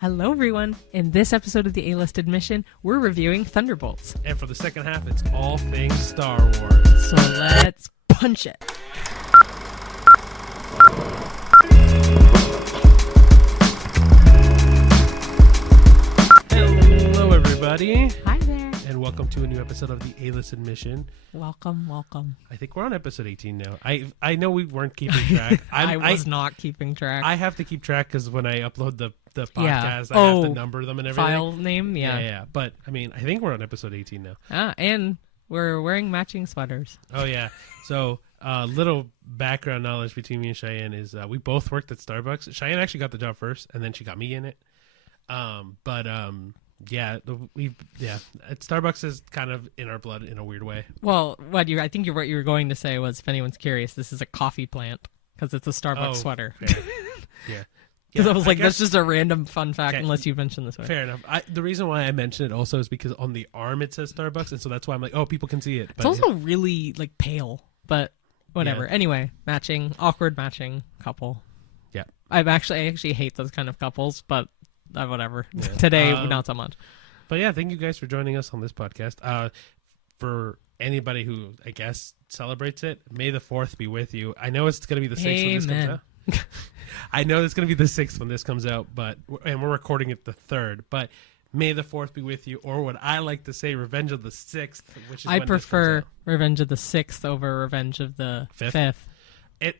Hello, everyone. In this episode of the A-List Admission, we're reviewing Thunderbolts. And for the second half, it's all things Star Wars. So let's punch it. Hello, everybody. Hi there. And welcome to a new episode of the A-List Admission. Welcome. I think we're on episode 18 now. I know we weren't keeping track. I was not keeping track. I have to keep track because when I upload the podcast, Yeah. I have to number them and everything. File name, yeah. Yeah. But, I mean, I think we're on episode 18 now. And we're wearing matching sweaters. Oh, yeah. So, little background knowledge between me and Cheyenne is we both worked at Starbucks. Cheyenne actually got the job first, and then she got me in it. Starbucks is kind of in our blood in a weird way. Well, what you were going to say was, if anyone's curious, this is a coffee plant because it's a Starbucks sweater. Yeah. Because I was like, that's just a random fun fact, unless you mention this way. Fair enough. The reason why I mentioned it also is because on the arm it says Starbucks, and so that's why I'm like, oh, people can see it. It's also really like pale, but whatever. Yeah. Anyway, awkward matching couple. Yeah. I actually hate those kind of couples, but whatever. Yeah. Today, not so much. But yeah, thank you guys for joining us on this podcast. For anybody who, I guess, celebrates it, May the 4th be with you. I know it's going to be the 6th when this comes out. I know it's going to be the 6th when this comes out, and we're recording it the 3rd, but May the 4th be with you, or what I like to say, Revenge of the 6th, which is I prefer Revenge of the 6th over Revenge of the 5th.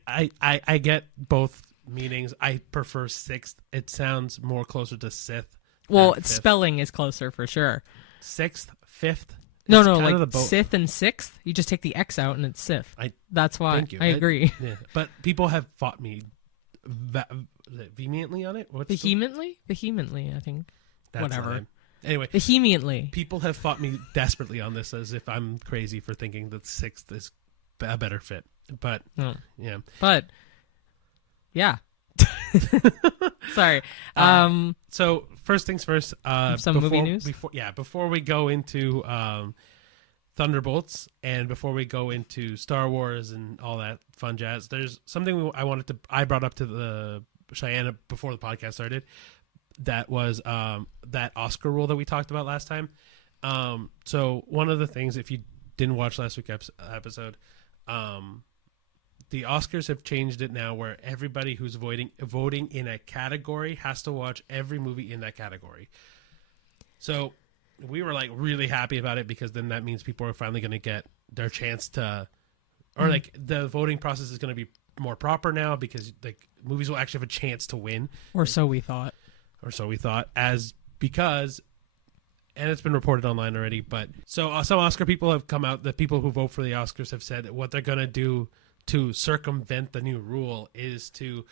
I get both meanings. I prefer 6th. It sounds more closer to Sith. Well, spelling is closer for sure. 6th, 5th. No, like Sith and 6th, you just take the X out and it's Sith. That's why. Thank you. I agree. Yeah. But people have fought me vehemently on it. Vehemently, I think. That's whatever. Anyway, vehemently. People have fought me desperately on this, as if I'm crazy for thinking that 6th is a better fit. But yeah. But yeah. Sorry. So first things first. Movie news. Before we go into Thunderbolts and before we go into Star Wars and all that fun jazz, there's something I brought up to the Cheyenne before the podcast started. That was that Oscar rule that we talked about last time. So one of the things, if you didn't watch last week's episode, the Oscars have changed it now where everybody who's voting in a category has to watch every movie in that category. So we were like really happy about it because then that means people are finally going to get their chance to, or like the voting process is going to be more proper now because like movies will actually have a chance to win. Or so we thought. And it's been reported online already. But so some Oscar people have come out. The people who vote for the Oscars have said what they're going to do to circumvent the new rule is to,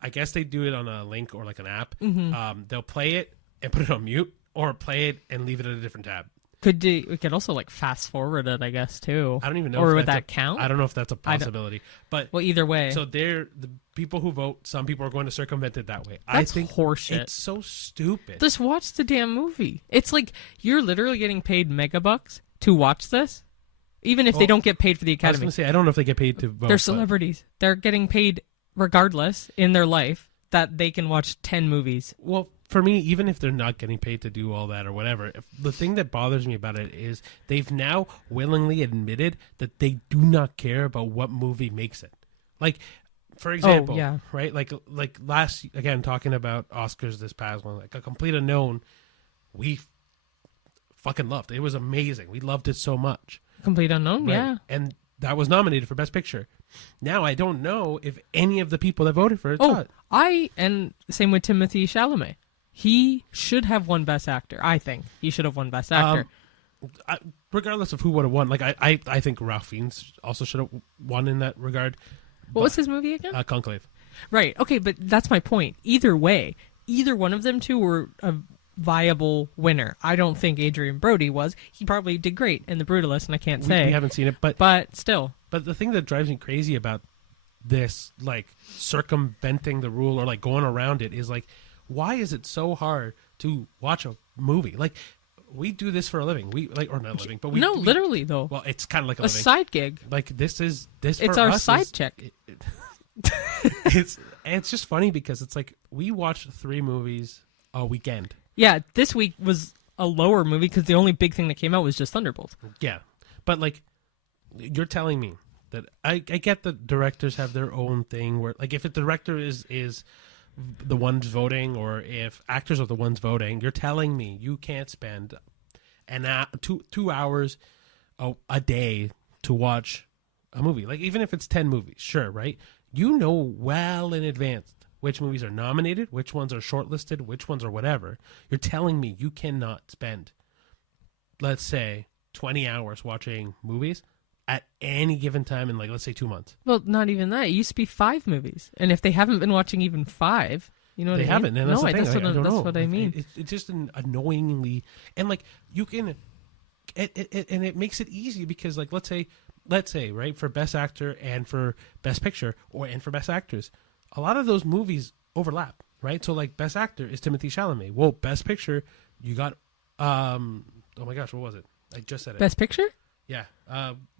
I guess they do it on a link or like an app. Mm-hmm. They'll play it and put it on mute, or play it and leave it at a different tab. We could also like fast forward it, I guess, too. I don't even know. Or would that count? I don't know if that's a possibility. But well, either way. So the people who vote, some people are going to circumvent it that way. That's I think horseshit. It's so stupid. Just watch the damn movie. It's like you're literally getting paid megabucks to watch this. Even if they don't get paid for the Academy. I was going to say, I don't know if they get paid to vote. They're celebrities. They're getting paid regardless in their life that they can watch 10 movies. Well, for me, even if they're not getting paid to do all that or whatever, the thing that bothers me about it is they've now willingly admitted that they do not care about what movie makes it. Like, for example, right? Like last, again, talking about Oscars this past one, like A Complete Unknown, we fucking loved. It was amazing. We loved it so much. Complete Unknown, right? Yeah. And that was nominated for Best Picture. Now, I don't know if any of the people that voted for it saw it. And same with Timothée Chalamet. He should have won Best Actor. I think he should have won Best Actor. Regardless of who would have won, like I think Ralph Fiennes also should have won in that regard. What was his movie again? Conclave. Right. Okay, but that's my point. Either way, either one of them two were a viable winner. I don't think Adrian Brody was. He probably did great in The Brutalist, and I can't say. We haven't seen it, but still. But the thing that drives me crazy about this, like circumventing the rule or like going around it, is like, why is it so hard to watch a movie? Like, we do this for a living. We like, or not a living, but we literally though. Well, it's kind of like a living. Side gig. Like this. It's our side check. It's just funny because it's like we watched 3 movies a weekend. Yeah, this week was a lower movie because the only big thing that came out was just Thunderbolts. Yeah, but like, you're telling me that I get that directors have their own thing where, like, if a director is the ones voting, or if actors are the ones voting, you're telling me you can't spend two hours a day to watch a movie. Like, even if it's 10 movies, sure, right? You know well in advance which movies are nominated, which ones are shortlisted, which ones are whatever. You're telling me you cannot spend, let's say, 20 hours watching movies at any given time in, like, let's say 2 months. Well, not even that. It used to be 5 movies. And if they haven't been watching even 5, you know what I mean? They haven't, and that's the thing. That's what I mean. It's just annoyingly, and like, you can, and it makes it easy because, like, let's say, right, for Best Actor and for Best Picture, and for Best Actress, a lot of those movies overlap, right? So, like, Best Actor is Timothée Chalamet. Well, Best Picture, you got, oh my gosh, what was it? I just said it. Best Picture? Yeah.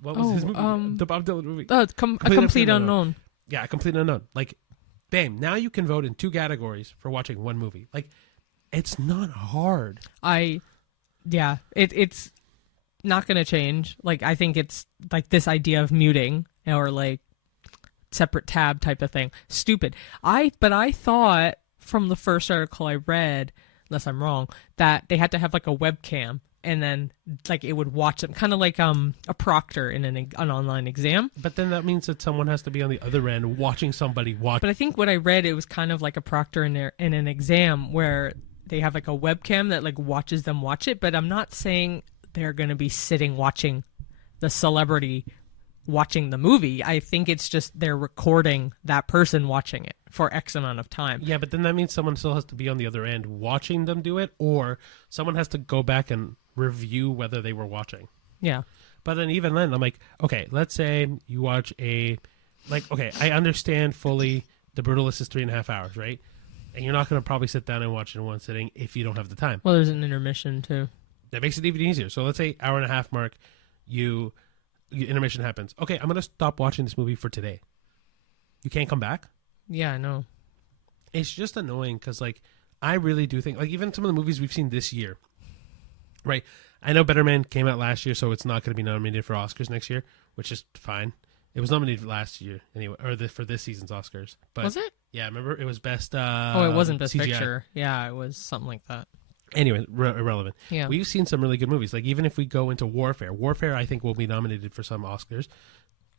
What was his movie? The Bob Dylan movie. A Complete Unknown. Yeah, A Complete Unknown. Like, bam, now you can vote in 2 categories for watching one movie. Like, it's not hard. It's not going to change. Like, I think it's like this idea of muting or like separate tab type of thing. Stupid. But I thought from the first article I read, unless I'm wrong, that they had to have like a webcam and then like it would watch them, kind of like a proctor in an online exam. But then that means that someone has to be on the other end watching somebody watch. But I think what I read, it was kind of like a proctor in an exam where they have like a webcam that like watches them watch it. But I'm not saying they're going to be sitting watching the celebrity watching the movie. I think it's just they're recording that person watching it for X amount of time. Yeah, but then that means someone still has to be on the other end watching them do it, or someone has to go back and review whether they were watching. Yeah. But then even then, I'm like, okay, let's say you watch I understand fully The Brutalist is 3.5 hours, right? And you're not going to probably sit down and watch it in one sitting if you don't have the time. Well, there's an intermission too. That makes it even easier. So let's say hour and a half mark, intermission happens. Okay, I'm going to stop watching this movie for today. You can't come back? Yeah, I know. It's just annoying because, like, I really do think, like, even some of the movies we've seen this year, right? I know Better Man came out last year, so it's not going to be nominated for Oscars next year, which is fine. It was nominated last year anyway, or for this season's Oscars. But was it? Yeah, remember it was best. It wasn't Best CGI. Picture. Yeah, it was something like that. Anyway, irrelevant. Yeah, we've seen some really good movies. Like, even if we go into Warfare, I think will be nominated for some Oscars.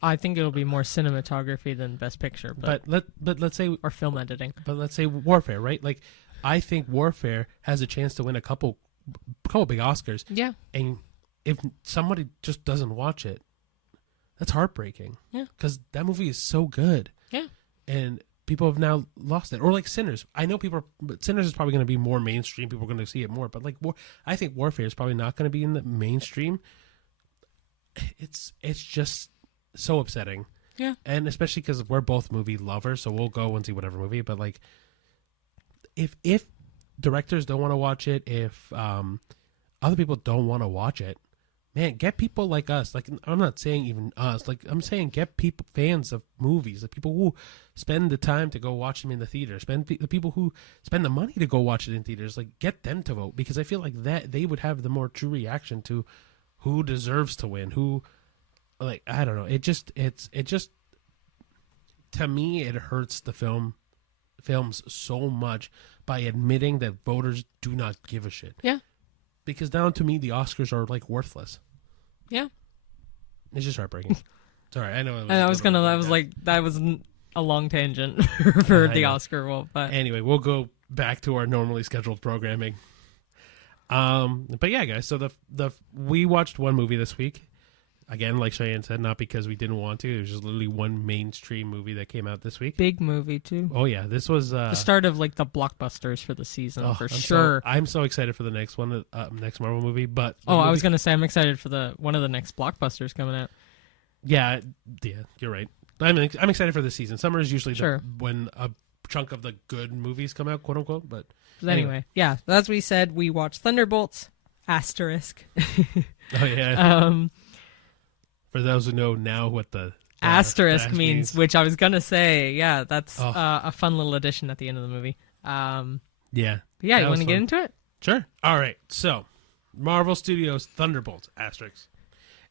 I think it'll be more cinematography than Best Picture, but let's say, or film editing. But let's say Warfare, right? Like, I think Warfare has a chance to win a couple big Oscars. Yeah, and if somebody just doesn't watch it, that's heartbreaking. Yeah, because that movie is so good. Yeah, and people have now lost it. Or like Sinners. I know but Sinners is probably going to be more mainstream. People are going to see it more. But like, I think Warfare is probably not going to be in the mainstream. It's just so upsetting. Yeah, and especially because we're both movie lovers, so we'll go and see whatever movie. But like, if directors don't want to watch it, if other people don't want to watch it, man, get people like us. Like, I'm not saying even us. Like, I'm saying get people, fans of movies, the people who spend the time to go watch them in the theater, the people who spend the money to go watch it in theaters. Like, get them to vote, because I feel like that they would have the more true reaction to who deserves to win. Who, like, I don't know. It just to me, it hurts the films so much by admitting that voters do not give a shit. Yeah. Because now, to me, the Oscars are, like, worthless. Yeah. It's just heartbreaking. Sorry, I know. That was a long tangent for the Oscar vote. But anyway, we'll go back to our normally scheduled programming. But yeah, guys. So we watched one movie this week. Again, like Cheyenne said, not because we didn't want to. It was just literally one mainstream movie that came out this week. Big movie too. Oh yeah, this was the start of like the blockbusters for the season for sure. I'm so excited for the next one, next Marvel movie. But I was gonna say I'm excited for one of the next blockbusters coming out. Yeah, you're right. I'm excited for this season. Summer is usually when a chunk of the good movies come out, quote unquote. But anyway, yeah. As we said, we watched Thunderbolts asterisk. Oh yeah. For those who know now what the asterisk means, which I was gonna say, yeah, that's a fun little addition at the end of the movie. Yeah. Yeah, you That want was to get fun. into it? Sure. All right. So, Marvel Studios' Thunderbolts asterisk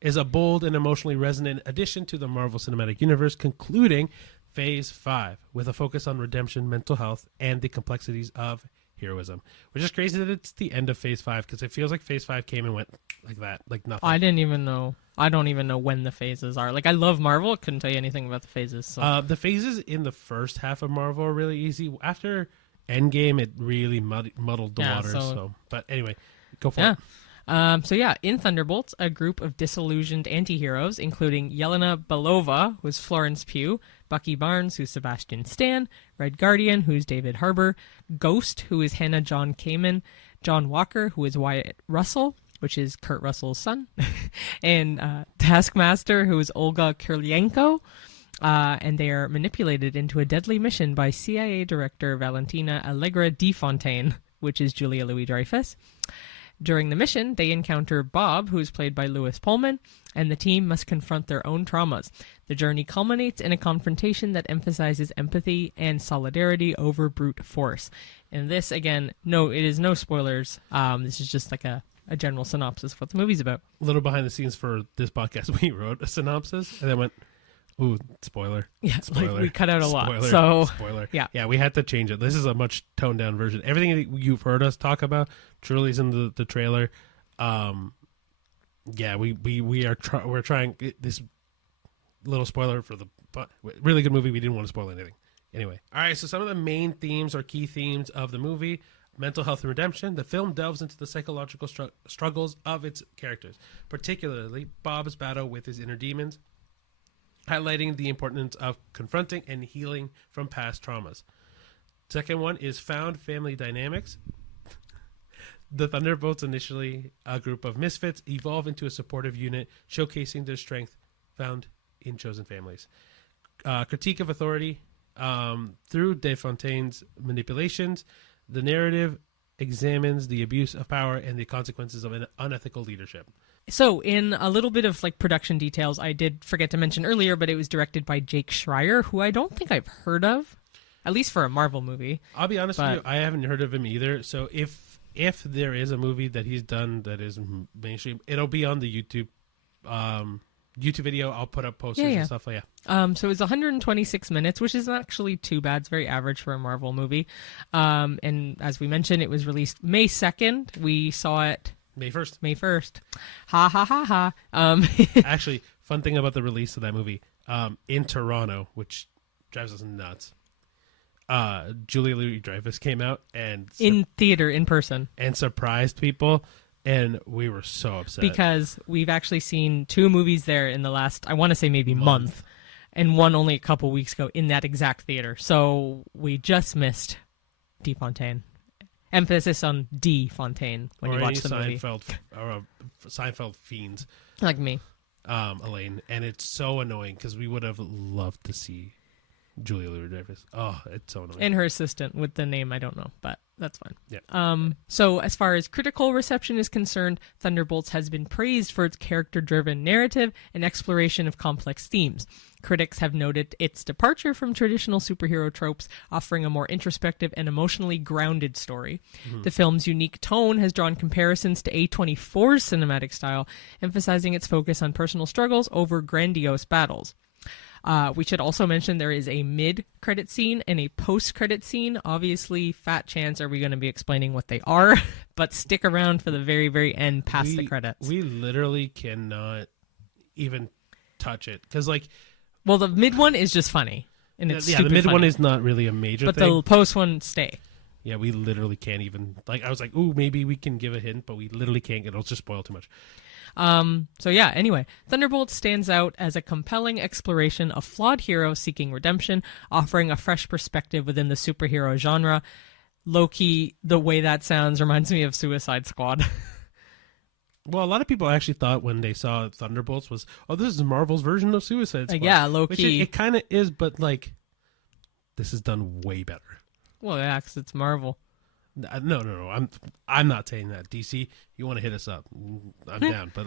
is a bold and emotionally resonant addition to the Marvel Cinematic Universe, concluding Phase 5 with a focus on redemption, mental health, and the complexities of heroism. Which is crazy that it's the end of Phase 5 because it feels like Phase 5 came and went like that, like nothing. I didn't even know. I don't even know when the phases are. Like, I love Marvel. Couldn't tell you anything about the phases. So. The phases in the first half of Marvel are really easy. After Endgame, it really muddled the waters. So, but anyway, go for it. In Thunderbolts, a group of disillusioned anti-heroes, including Yelena Belova, who's Florence Pugh, Bucky Barnes, who's Sebastian Stan, Red Guardian, who's David Harbour, Ghost, who is Hannah John Kamen, John Walker, who is Wyatt Russell, which is Kurt Russell's son, and Taskmaster, who is Olga Kurylenko, and they are manipulated into a deadly mission by CIA Director Valentina Allegra de Fontaine, which is Julia Louis-Dreyfus. During the mission, they encounter Bob, who is played by Lewis Pullman, and the team must confront their own traumas. The journey culminates in a confrontation that emphasizes empathy and solidarity over brute force. And this, again, it is no spoilers. This is just like a general synopsis of what the movie's about. A little behind the scenes for this podcast, we wrote a synopsis and then went, ooh, spoiler. Yeah, spoiler. Like we cut out a spoiler, lot. So, spoiler. Yeah, we had to change it. This is a much toned down version. Everything that you've heard us talk about truly is in the trailer. We're trying this little spoiler for the really good movie. We didn't want to spoil anything. Anyway, all right. So some of the main themes or key themes of the movie: mental health and redemption. The film delves into the psychological struggles of its characters, particularly Bob's battle with his inner demons, highlighting the importance of confronting and healing from past traumas. Second one is found family dynamics. The Thunderbolts, initially a group of misfits, evolve into a supportive unit, showcasing their strength found in chosen families. Critique of authority through De Fontaine's manipulations. The narrative examines the abuse of power and the consequences of an unethical leadership. So, in a little bit of production details, I did forget to mention earlier, but it was directed by Jake Schreier, who I don't think I've heard of, at least for a Marvel movie. I'll be honest with you, I haven't heard of him either. So if there is a movie that he's done that is mainstream, it'll be on the YouTube video. I'll put up posters and stuff like that. So it's 126 minutes, which isn't actually too bad. It's very average for a Marvel movie. And as we mentioned, it was released May 2nd. We saw it May 1st. May 1st. Ha ha ha ha. Actually, fun thing about the release of that movie, in Toronto, which drives us nuts. Julia Louis-Dreyfus came out and in theater, in person, and surprised people, and we were so upset because we've actually seen 2 movies there in the last, I want to say maybe month, and one only a couple weeks ago in that exact theater. So we just missed De Fontaine. Emphasis on De Fontaine when you watch the movie. Seinfeld fiends like me, Elaine, and it's so annoying because we would have loved to see Julia Louis-Dreyfus. Oh, it's so annoying. And her assistant with the name I don't know, but that's fine. Yeah. So as far as critical reception is concerned, Thunderbolts has been praised for its character-driven narrative and exploration of complex themes. Critics have noted its departure from traditional superhero tropes, offering a more introspective and emotionally grounded story. Mm-hmm. The film's unique tone has drawn comparisons to A24's cinematic style, emphasizing its focus on personal struggles over grandiose battles. We should also mention there is a mid-credit scene and a post-credit scene. Obviously, fat chance are we going to be explaining what they are, but stick around for the very, very end past the credits. We literally cannot even touch it because, well, the mid one is just funny, and it's the mid one is not really a major but thing. The post one stay. Yeah, we literally can't even. I was like, ooh, maybe we can give a hint, but we literally can't. It'll just spoil too much. Anyway, Thunderbolts stands out as a compelling exploration of flawed heroes seeking redemption, offering a fresh perspective within the superhero genre. Low-key, the way that sounds reminds me of Suicide Squad. Well, a lot of people actually thought when they saw Thunderbolts was, oh, this is Marvel's version of Suicide Squad. Yeah, low-key. Which it kind of is, but, this is done way better. Well, yeah, because it's Marvel. No. I'm not saying that. DC, you want to hit us up. I'm down. But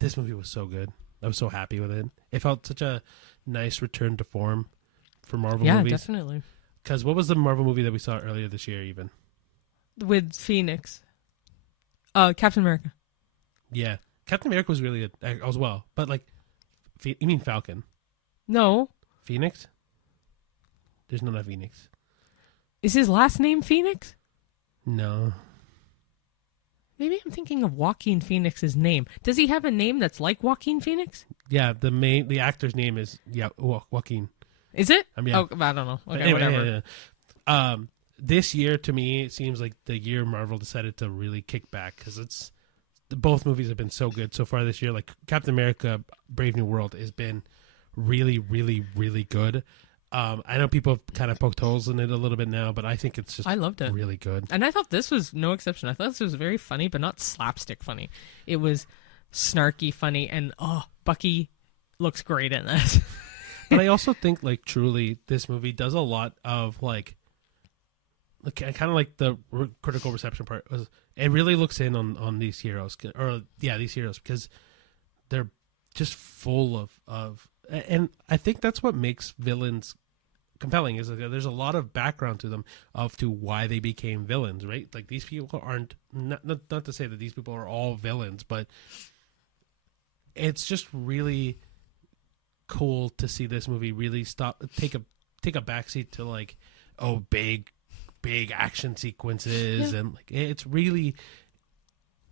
this movie was so good. I was so happy with it. It felt such a nice return to form for Marvel movies. Yeah, definitely. Because what was the Marvel movie that we saw earlier this year? Even with Phoenix, Captain America. Yeah, Captain America was really good as well. But like, you mean Falcon? No, Phoenix. There's not a Phoenix. is his last name Phoenix? No. Maybe I'm thinking of Joaquin Phoenix's name. Does he have a name that's like Joaquin Phoenix? Yeah, the actor's name is Joaquin. Is it? Yeah. Oh, I don't know. Okay, Anyway, whatever. yeah. This year, to me, it seems like the year Marvel decided to really kick back because both movies have been so good so far this year. Like Captain America: Brave New World has been really, really, really good. I know people have kind of poked holes in it a little bit now, but I think it's just I loved it. really good. And I thought this was no exception. I thought this was very funny, but not slapstick funny. It was snarky funny, and Bucky looks great in this. But I also think, like, truly, this movie does a lot of, like kind of like the critical reception part. It really looks in on these heroes, these heroes, because they're just full of, and I think that's what makes villains compelling, is that there's a lot of background to them to why they became villains, right? Like, these people aren't, not to say that these people are all villains, but it's just really cool to see this movie really take a backseat to, like, big action sequences, and like it's really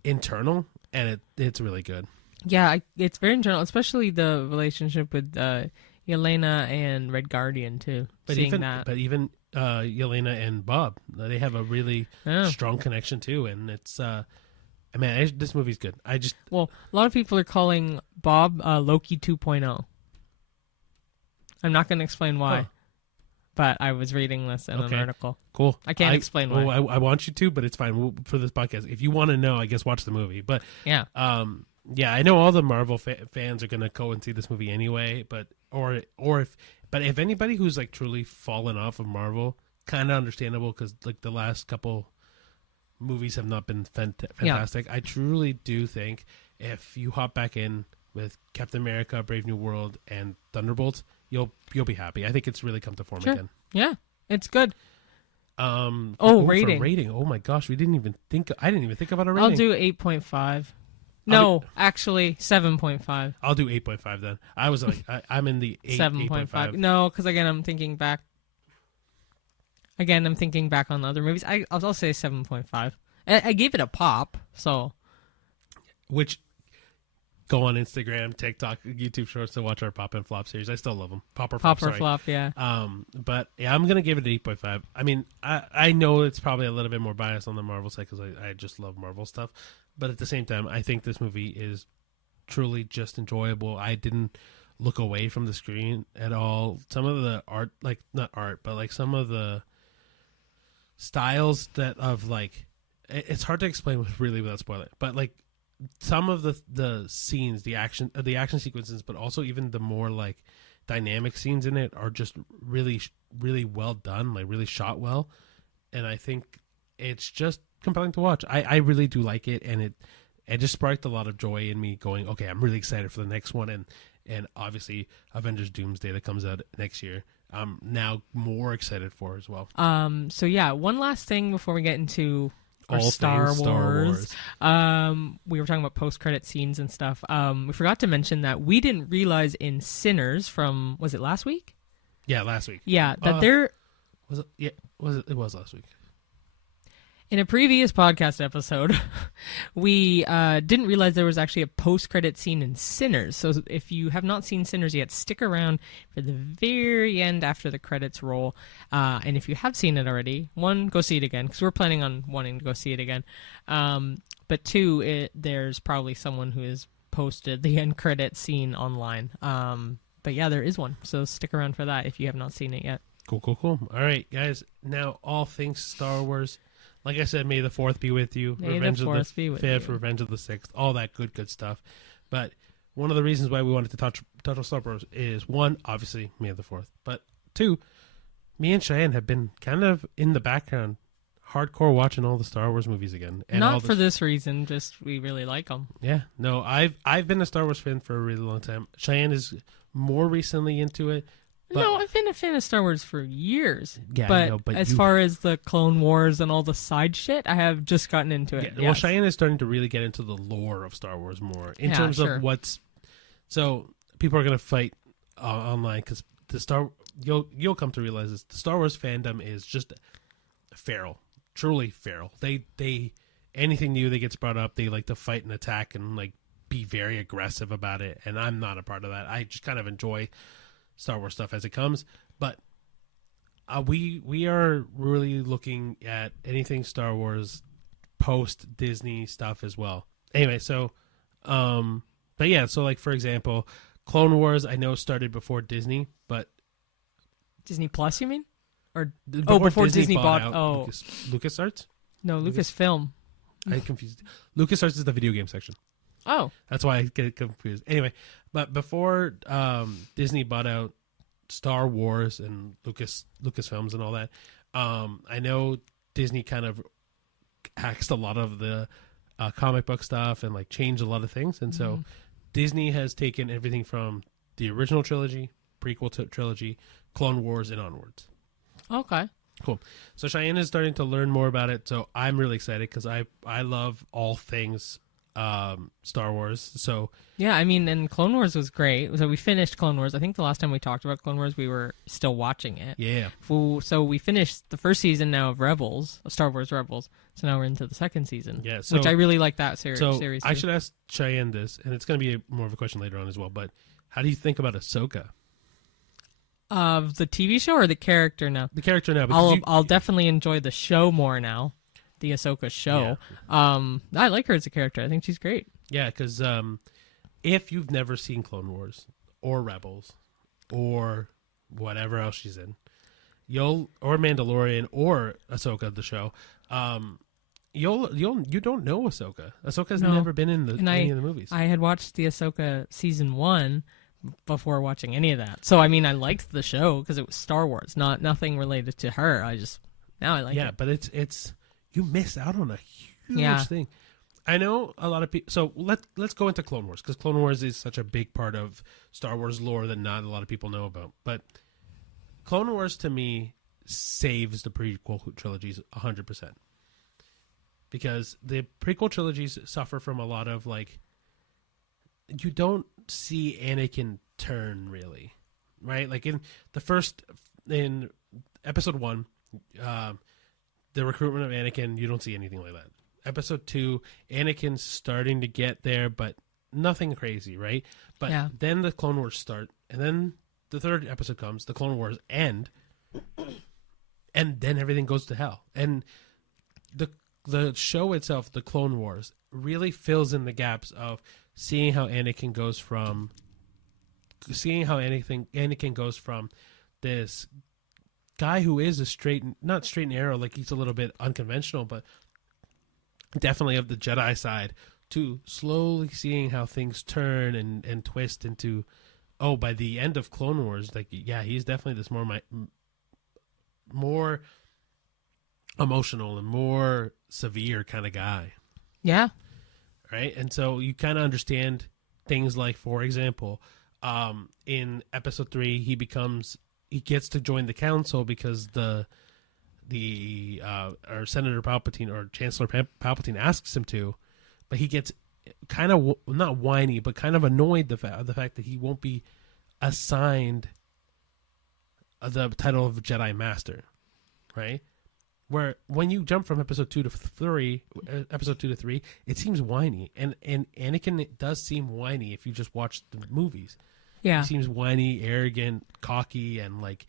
internal, and it's really good. Yeah, it's very internal, especially the relationship with Yelena and Red Guardian too. But even Yelena and Bob, they have a really strong connection too, and it's this movie's good. A lot of people are calling Bob Loki 2.0. I'm not going to explain why, but I was reading this in an article. Cool. I can't explain why. I want you to, but it's fine for this podcast. If you want to know, I guess watch the movie. But yeah, I know all the Marvel fans are going to go and see this movie anyway. But if anybody who's like truly fallen off of Marvel, kind of understandable, because like the last couple movies have not been fantastic. I truly do think if you hop back in with Captain America: Brave New World and Thunderbolts, you'll be happy. I think it's really come to form again. Yeah, it's good. Rating. Rating. Oh my gosh, I didn't even think about a rating. I'll do 8.5. No, actually 7.5. I'll do 8.5 then. I was like, I'm in the 7.5. No, because again, I'm thinking back. Again, I'm thinking back on the other movies. I'll say 7.5. I gave it a pop, so. Which, go on Instagram, TikTok, YouTube Shorts to watch our Pop and Flop series. I still love them. Pop or Flop, yeah. But yeah, I'm gonna give it an 8.5. I mean, I know it's probably a little bit more biased on the Marvel side because I just love Marvel stuff. But at the same time, I think this movie is truly just enjoyable. I didn't look away from the screen at all. Some of the art, like not art, but like some of the styles it's hard to explain really without spoiling it. But like some of the scenes, the action sequences, but also even the more like dynamic scenes in it are just really, really well done, like really shot well. And I think it's just compelling to watch. I really do like it, and it just sparked a lot of joy in me going, okay, I'm really excited for the next one, and obviously Avengers Doomsday that comes out next year, I'm now more excited for as well. So yeah, one last thing before we get into our All Star Wars. We were talking about post-credit scenes and stuff. We forgot to mention that we didn't realize in Sinners from, was it last week? Yeah, last week. Yeah, that there... Was it? Yeah, it was last week. In a previous podcast episode, we didn't realize there was actually a post-credit scene in Sinners. So if you have not seen Sinners yet, stick around for the very end after the credits roll. And if you have seen it already, one, go see it again, because we're planning on wanting to go see it again. But two, there's probably someone who has posted the end credit scene online. But yeah, there is one. So stick around for that if you have not seen it yet. Cool. All right, guys. Now, all things Star Wars. Like I said, may the 4th be with you. May Revenge the 4th of the be with 5th, you. Revenge of the 6th, all that good stuff. But one of the reasons why we wanted to touch on Star Wars is, one, obviously, May the 4th. But two, me and Cheyenne have been kind of in the background, hardcore watching all the Star Wars movies again. And not for this reason, just we really like them. Yeah. No, I've been a Star Wars fan for a really long time. Cheyenne is more recently into it. No, I've been a fan of Star Wars for years. Yeah, but, I know, but as far as the Clone Wars and all the side shit, I have just gotten into it. Well, Cheyenne is starting to really get into the lore of Star Wars more in terms of what's. So people are going to fight online because you'll come to realize this: the Star Wars fandom is just feral, truly feral. They anything new that gets brought up, they like to fight and attack and like be very aggressive about it. And I'm not a part of that. I just kind of enjoy Star Wars stuff as it comes, but we are really looking at anything Star Wars post Disney stuff as well. Anyway, so but yeah, so like for example, Clone Wars I know started before Disney, but Disney Plus, you mean? Or before Disney bought out LucasArts? No, Lucasfilm. I confused. LucasArts is the video game section. Oh, that's why I get confused. Anyway, but before Disney bought out Star Wars and Lucasfilms and all that, I know Disney kind of axed a lot of the comic book stuff and like changed a lot of things, and so Disney has taken everything from the original trilogy, prequel trilogy, Clone Wars, and onwards. Okay. Cool. So Cheyenne is starting to learn more about it, so I'm really excited because I love all things Star Wars. So yeah, I mean, and Clone Wars was great. So we finished Clone Wars. I think the last time we talked about Clone Wars, we were still watching it. Yeah. So we finished the first season now of Rebels, Star Wars Rebels. So now we're into the second season. Yeah. So, which I really like that series. So too. I should ask Cheyenne this, and it's going to be more of a question later on as well. But how do you think about Ahsoka? Of the TV show or the character now? The character now. I'll definitely enjoy the show more now. The Ahsoka show. Yeah. I like her as a character. I think she's great. Yeah, because if you've never seen Clone Wars or Rebels or whatever else she's in, or Mandalorian or Ahsoka the show, you don't know Ahsoka. Ahsoka's never been in any of the movies. I had watched the Ahsoka season 1 before watching any of that. So I mean, I liked the show because it was Star Wars, nothing related to her. Now I like it. Yeah, but it's you miss out on a huge thing. I know a lot of people. So let's go into Clone Wars because Clone Wars is such a big part of Star Wars lore that not a lot of people know about. But Clone Wars to me saves the prequel trilogies 100% because the prequel trilogies suffer from a lot of like you don't see Anakin turn really, right? Like in episode 1, the recruitment of Anakin, you don't see anything like that. Episode 2, Anakin's starting to get there, but nothing crazy, right? But then the Clone Wars start, and then the third episode comes, the Clone Wars end, and then everything goes to hell. And the show itself, the Clone Wars, really fills in the gaps of seeing how Anakin goes from this guy who is not straight and narrow, like he's a little bit unconventional, but definitely of the Jedi side, to slowly seeing how things turn and twist into, by the end of Clone Wars, like, yeah, he's definitely this more emotional and more severe kind of guy. Yeah. Right? And so you kind of understand things like, for example, in episode 3, he gets to join the council because or Senator Palpatine or Chancellor Palpatine asks him to, but he gets kind of not whiny, but kind of annoyed the fact that he won't be assigned the title of Jedi Master, right? Where when you jump from episode 2 to 3, it seems whiny, and Anakin does seem whiny if you just watch the movies. Yeah, he seems whiny, arrogant, cocky, and like,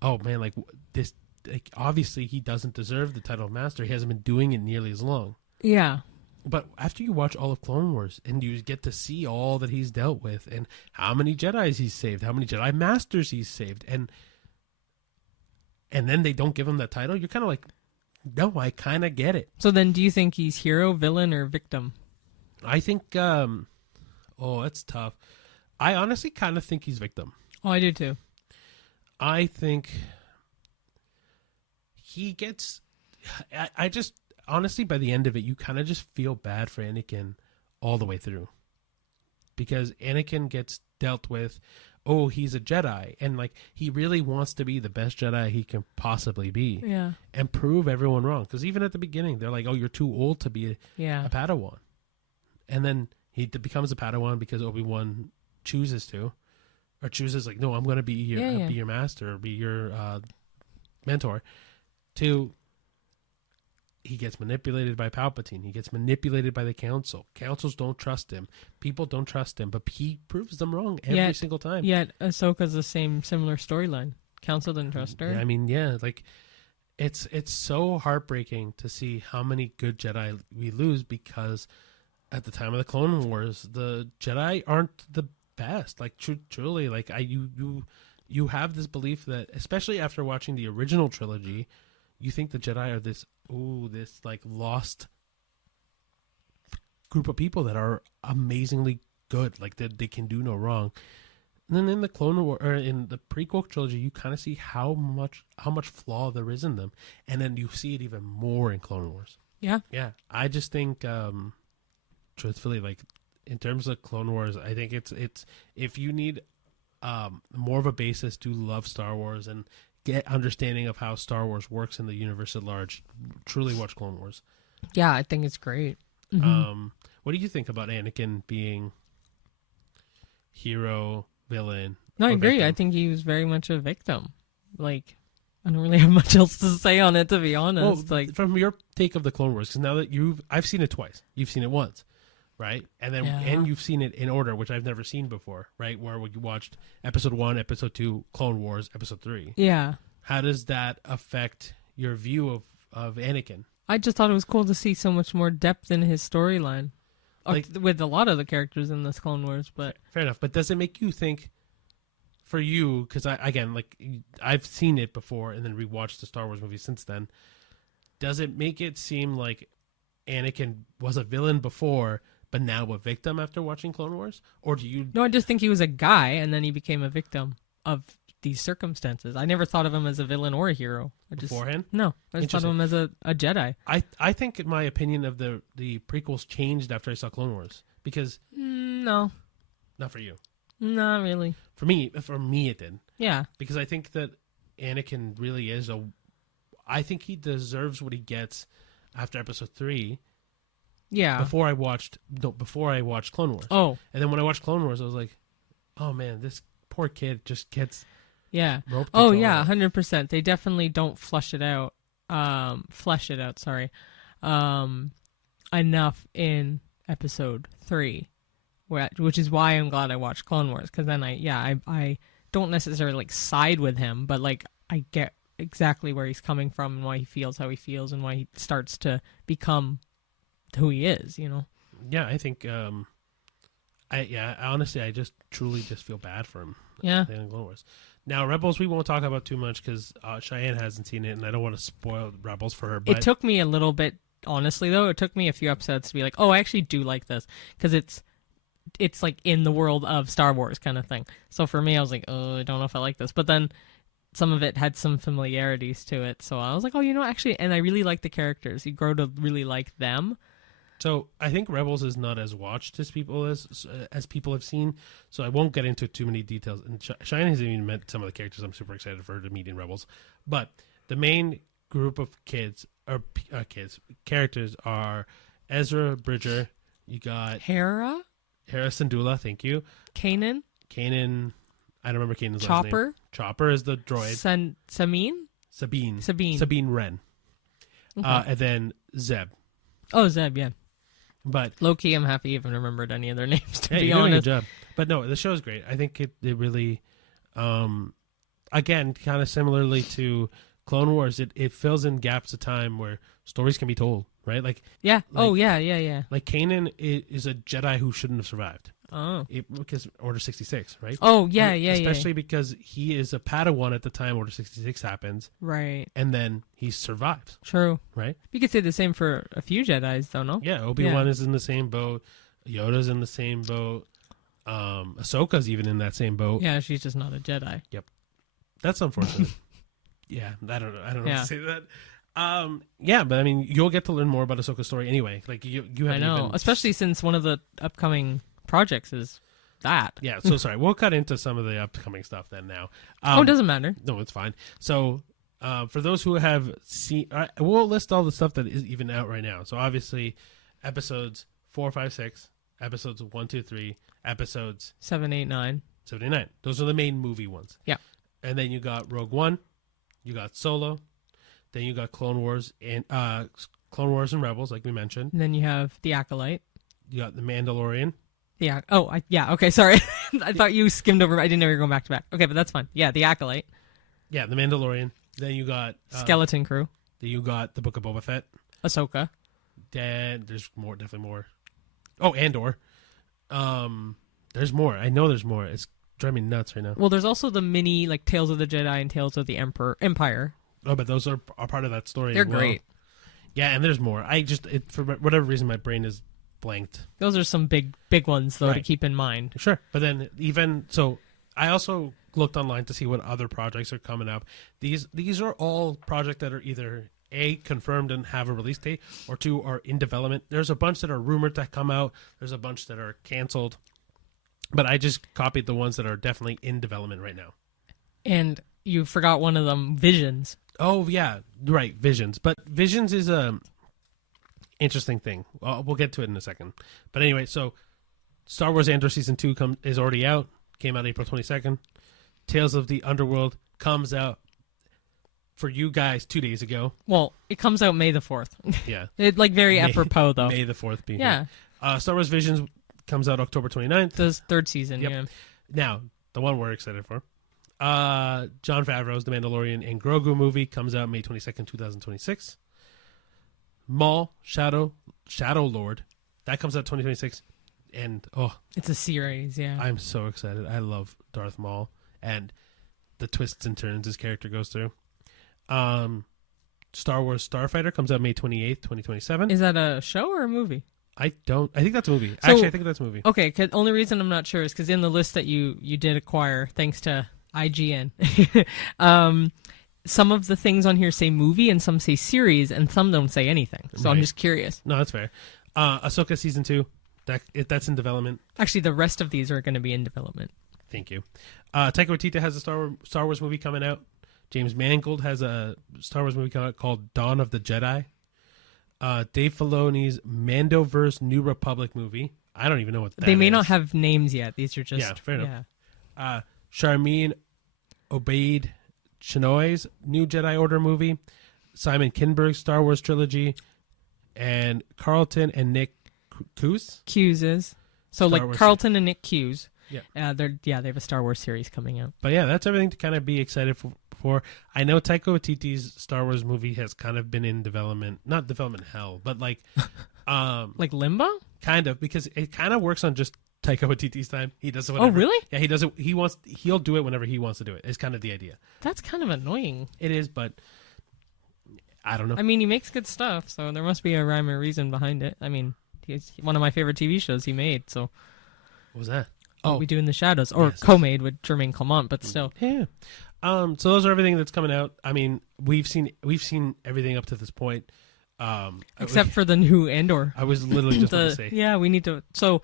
oh man, like this. Like, obviously, he doesn't deserve the title of Master. He hasn't been doing it nearly as long. Yeah. But after you watch all of Clone Wars and you get to see all that he's dealt with and how many Jedis he's saved, how many Jedi Masters he's saved, and then they don't give him that title, you're kind of like, no, I kind of get it. So then do you think he's hero, villain, or victim? I think, that's tough. I honestly kind of think he's victim. Oh, I do too. I think he gets, I just, honestly, by the end of it, you kind of just feel bad for Anakin all the way through. Because Anakin gets dealt with oh, he's a Jedi, and like he really wants to be the best Jedi he can possibly be, Yeah. and prove everyone wrong. Because even at the beginning, they're like, "Oh, you're too old to be a Padawan," and then he becomes a Padawan because Obi-Wan chooses to, or chooses like, "No, I'm going to be your master, or be your mentor." He gets manipulated by Palpatine. He gets manipulated by the Council. Councils don't trust him. People don't trust him, but he proves them wrong every single time. Yet Ahsoka's the similar storyline. Council didn't trust her. Yeah, I mean, yeah, like it's so heartbreaking to see how many good Jedi we lose because at the time of the Clone Wars, the Jedi aren't the best. Like truly, like you have this belief that, especially after watching the original trilogy, you think the Jedi are this like lost group of people that are amazingly good, like they can do no wrong. And then in the Clone War, or in the prequel trilogy, you kind of see how much flaw there is in them, and then you see it even more in Clone Wars. Yeah. I just think, truthfully, like in terms of Clone Wars, I think it's if you need more of a basis to love Star Wars and get understanding of how Star Wars works in the universe at large, truly watch Clone Wars. Yeah, I think it's great. What do you think about Anakin being hero, villain? No, I agree. Victim? I think he was very much a victim. Like, I don't really have much else to say on it, to be honest. Well, like, from your take of the Clone Wars, because now that I've seen it twice. You've seen it once, right? And then and you've seen it in order, which I've never seen before, right? Where you watched Episode 1, Episode 2, Clone Wars, Episode 3. Yeah. How does that affect your view of Anakin? I just thought it was cool to see so much more depth in his storyline. Like, with a lot of the characters in this Clone Wars, but... Fair enough. But does it make you think, for you, because I've seen it before and then rewatched the Star Wars movies since then, does it make it seem like Anakin was a villain before, but now a victim after watching Clone Wars? Or do you... No, I just think he was a guy, and then he became a victim of these circumstances. I never thought of him as a villain or a hero. Beforehand? No, I just thought of him as a Jedi. I think my opinion of the prequels changed after I saw Clone Wars, because... No. Not for you. Not really. For me it did. Yeah. Because I think that Anakin really is I think he deserves what he gets after Episode 3. Yeah. Before I watched Clone Wars. Oh. And then when I watched Clone Wars, I was like, oh man, this poor kid just gets... Yeah. Rope Oh control. yeah, 100%. They definitely don't flesh it out. Sorry. Enough in Episode 3, which is why I'm glad I watched Clone Wars, because then I don't necessarily like side with him, but like I get exactly where he's coming from and why he feels how he feels and why he starts to become who he is. You know. Yeah, I think. Honestly, I just truly feel bad for him. Yeah. In Clone Wars. Now, Rebels, we won't talk about too much because Cheyenne hasn't seen it, and I don't want to spoil Rebels for her. But it took me a little bit, honestly, though. It took me a few episodes to be like, oh, I actually do like this, because it's like in the world of Star Wars kind of thing. So for me, I was like, oh, I don't know if I like this. But then some of it had some familiarities to it, so I was like, oh, actually, and I really like the characters. You grow to really like them. So I think Rebels is not as watched as people have seen. So I won't get into too many details. And Cheyenne hasn't even met some of the characters. I'm super excited for her to meet in Rebels. But the main group of characters are Ezra Bridger. You got Hera Syndulla. Thank you. Kanan. I don't remember Kanan's Chopper. last name. Chopper is the droid. Sabine Wren. Okay. And then Zeb. Oh, Zeb, yeah. But low-key, I'm happy you haven't remembered any of their names, to be you're doing a honest. good job. But no, the show's great. I think it really, again, kind of similarly to Clone Wars, it fills in gaps of time where stories can be told, right? Like yeah. Like Kanan is a Jedi who shouldn't have survived. Oh. Because Order 66, right? Oh, yeah. Especially because he is a Padawan at the time Order 66 happens. Right. And then he survives. True. Right? You could say the same for a few Jedis, though, no? Yeah, Obi-Wan is in the same boat. Yoda's in the same boat. Ahsoka's even in that same boat. Yeah, she's just not a Jedi. Yep. That's unfortunate. Yeah, I don't know how to say that. But I mean, you'll get to learn more about Ahsoka's story anyway. Like you have. I know, especially since one of the upcoming projects is that. Yeah, so sorry. We'll cut into some of the upcoming stuff then now. It doesn't matter. No, it's fine. So for those who have seen, we'll list all the stuff that is even out right now. So obviously, episodes 4, 5, 6, episodes 1, 2, 3, episodes 7, 8, 9. 79. Those are the main movie ones. Yeah. And then you got Rogue One, you got Solo, then you got Clone Wars and Rebels, like we mentioned. And then you have The Acolyte. You got The Mandalorian. Yeah. Oh, yeah. Okay, sorry. I thought you skimmed over. I didn't know you were going back to back. Okay, but that's fine. Yeah, The Acolyte. Yeah, The Mandalorian. Then you got Skeleton Crew. Then you got The Book of Boba Fett. Ahsoka. Then there's more, definitely more. Oh, Andor. There's more. I know there's more. It's driving me nuts right now. Well, there's also the mini, like, Tales of the Jedi and Tales of the Empire. Oh, but those are part of that story. They're great. Yeah, and there's more. For whatever reason, my brain is blanked. Those are some big ones, though, to keep in mind. Sure. But then I also looked online to see what other projects are coming up. These are all projects that are either A, confirmed and have a release date, or 2, are in development. There's a bunch that are rumored to come out. There's a bunch that are canceled. But I just copied the ones that are definitely in development right now. And you forgot one of them, Visions. Oh, yeah. Right, Visions. But Visions is a interesting thing. We'll get to it in a second. But anyway, so Star Wars Andor Season 2 is already out. Came out April 22nd. Tales of the Underworld comes out for you guys 2 days ago. Well, it comes out May the 4th. Yeah. It very apropos, though. May the 4th being Yeah. here. Star Wars Visions comes out October 29th. The third season, Yep. yeah. Now, the one we're excited for. Jon Favreau's The Mandalorian and Grogu movie comes out May 22nd, 2026. Maul, Shadow Lord. That comes out 2026. And, It's a series, yeah. I'm so excited. I love Darth Maul and the twists and turns his character goes through. Star Wars Starfighter comes out May 28th, 2027. Is that a show or a movie? I think that's a movie. Actually, I think that's a movie. Okay, the only reason I'm not sure is because in the list that you did acquire, thanks to IGN, some of the things on here say movie and some say series and some don't say anything. So I'm just curious. No, that's fair. Ahsoka Season 2, that's in development. Actually, the rest of these are going to be in development. Thank you. Taika Waititi has a Star Wars movie coming out. James Mangold has a Star Wars movie coming out called Dawn of the Jedi. Dave Filoni's Mandoverse New Republic movie. I don't even know what that is. They may not have names yet. These are just... Yeah, fair enough. Charmin Obaid Chinoy's New Jedi Order movie. Simon Kinberg's Star Wars trilogy. And Carlton and Nick Cuse. Cuses. So, Star like, Wars Carlton and Nick Cuse. Yeah. They have a Star Wars series coming out. But yeah, that's everything to kind of be excited for. I know Taika Waititi's Star Wars movie has kind of been in development, not development hell, but like like Limbo? Kind of, because it kind of works on just Taika Waititi's time. He does it whenever. Oh, really? Yeah, he does it. He'll do it whenever he wants to do it. It's kind of the idea. That's kind of annoying. It is, but I don't know. I mean, he makes good stuff, so there must be a rhyme or reason behind it. I mean, it's one of my favorite TV shows he made, so. What was that? What We Do in the Shadows, or yes. co-made with Jermaine Clement, but still. Yeah. So those are everything that's coming out. I mean, we've seen everything up to this point. Except for the new Andor. I was literally just going to say. Yeah, we need to. So,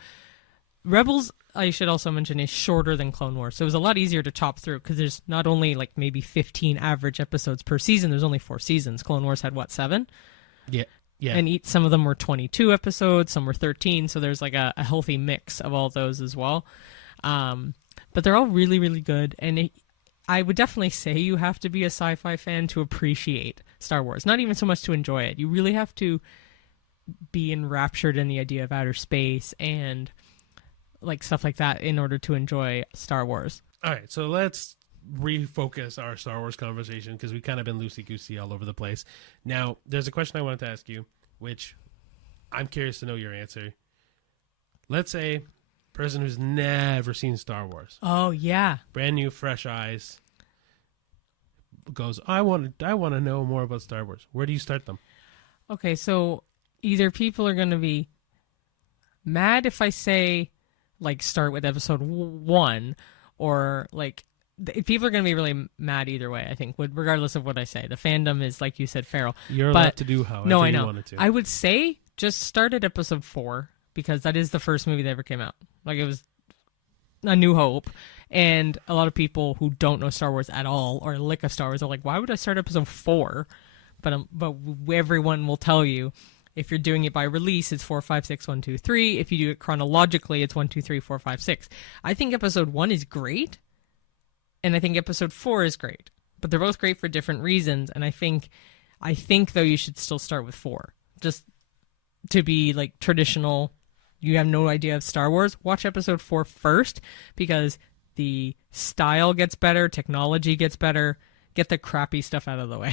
Rebels, I should also mention, is shorter than Clone Wars. So it was a lot easier to chop through because there's not only like maybe 15 average episodes per season. There's only 4 seasons. Clone Wars had, 7? Yeah. Yeah. And some of them were 22 episodes, some were 13. So there's like a healthy mix of all those as well. But they're all really, really good. And I would definitely say you have to be a sci-fi fan to appreciate Star Wars. Not even so much to enjoy it. You really have to be enraptured in the idea of outer space and like stuff like that in order to enjoy Star Wars. All right, so let's refocus our Star Wars conversation because we've kind of been loosey-goosey all over the place. Now, there's a question I wanted to ask you, which I'm curious to know your answer. Let's say person who's never seen Star Wars. Oh, yeah. Brand new, fresh eyes. Goes, I want to know more about Star Wars. Where do you start them? Okay, so either people are going to be mad if I say, like, start with episode 1, or, like, people are going to be really mad either way, I think, regardless of what I say. The fandom is, like you said, feral. You're allowed to do however no, I you know. wanted to. I would say just start at episode 4, because that is the first movie that ever came out. Like, it was A New Hope, and a lot of people who don't know Star Wars at all or lick of Star Wars are like, why would I start episode 4? But everyone will tell you, if you're doing it by release, it's 4, 5, 6, 1, 2, 3. If you do it chronologically, it's 1, 2, 3, 4, 5, 6. I think episode 1 is great, and I think episode 4 is great, but they're both great for different reasons. And I think though you should still start with 4, just to be like traditional. You have no idea of Star Wars, watch episode 4 first, because the style gets better, technology gets better, get the crappy stuff out of the way.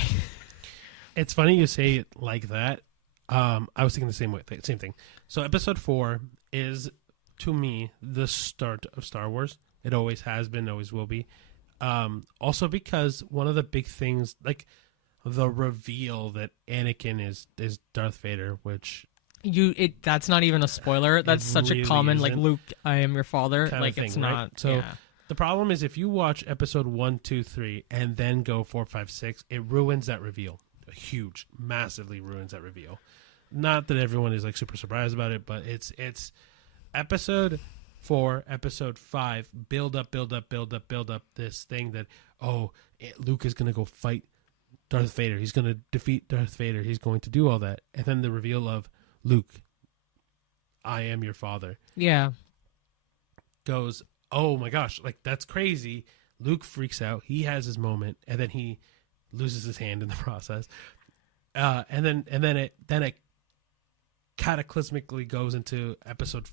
It's funny you say it like that. I was thinking the same thing. So episode 4 is, to me, the start of Star Wars. It always has been, always will be. Also because one of the big things, like the reveal that Anakin is Darth Vader, which... that's not even a spoiler. That's such really a common, like, Luke, I am your father. Kind like, thing, it's right? not. So the problem is if you watch episode 1, 2, 3, and then go 4, 5, 6, it ruins that reveal. Massively ruins that reveal. Not that everyone is like super surprised about it, but it's episode 4, episode 5, build up this thing that, Luke is going to go fight Darth Vader. He's going to defeat Darth Vader. He's going to do all that. And then the reveal of Luke, I am your father. Yeah. Goes, oh my gosh, like that's crazy. Luke freaks out. He has his moment, and then he loses his hand in the process. And then it cataclysmically goes into episode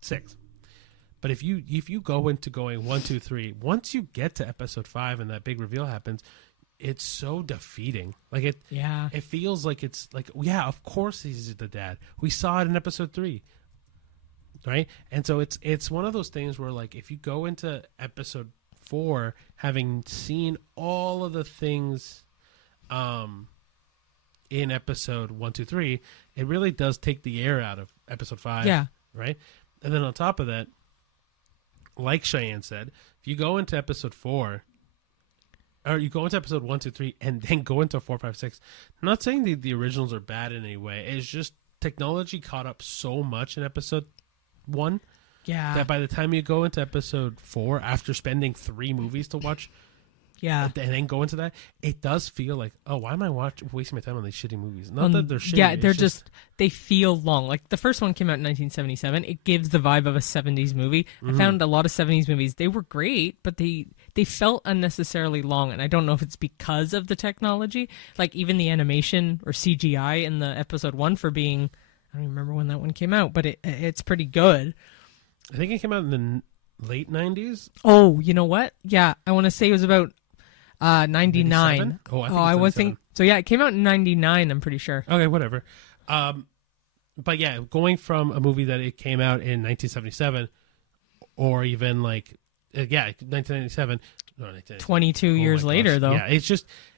6. But if you go into going 1, 2, 3, once you get to episode 5 and that big reveal happens, it's so defeating. Like it feels like it's like, yeah, of course he's the dad. We saw it in episode 3, right? And so it's one of those things where, like, if you go into episode 4 having seen all of the things in episode 1, 2, 3, it really does take the air out of episode 5. Yeah. Right? And then on top of that, like Cheyenne said, if you go into episode 4, or you go into episode 1, 2, 3, and then go into 4, 5, 6, I'm not saying the originals are bad in any way. It's just technology caught up so much in episode 1 that by the time you go into episode 4, after spending 3 movies to watch, and then go into that, it does feel like, oh, why am I wasting my time on these shitty movies? Not that they're shitty. Yeah, they're just they feel long. Like the first one came out in 1977. It gives the vibe of a 70s movie. I found a lot of 70s movies, they were great, but they felt unnecessarily long, and I don't know if it's because of the technology. Like even the animation or CGI in the episode 1 for being, I don't even remember when that one came out, but it's pretty good. I think it came out in the late 90s. Oh, you know what? Yeah, I want to say it was about 99. Oh, I was thinking. So yeah, it came out in 99. I'm pretty sure. Okay, whatever. But yeah, going from a movie that it came out in 1977, or even like 1997, 22 years later, though. Yeah,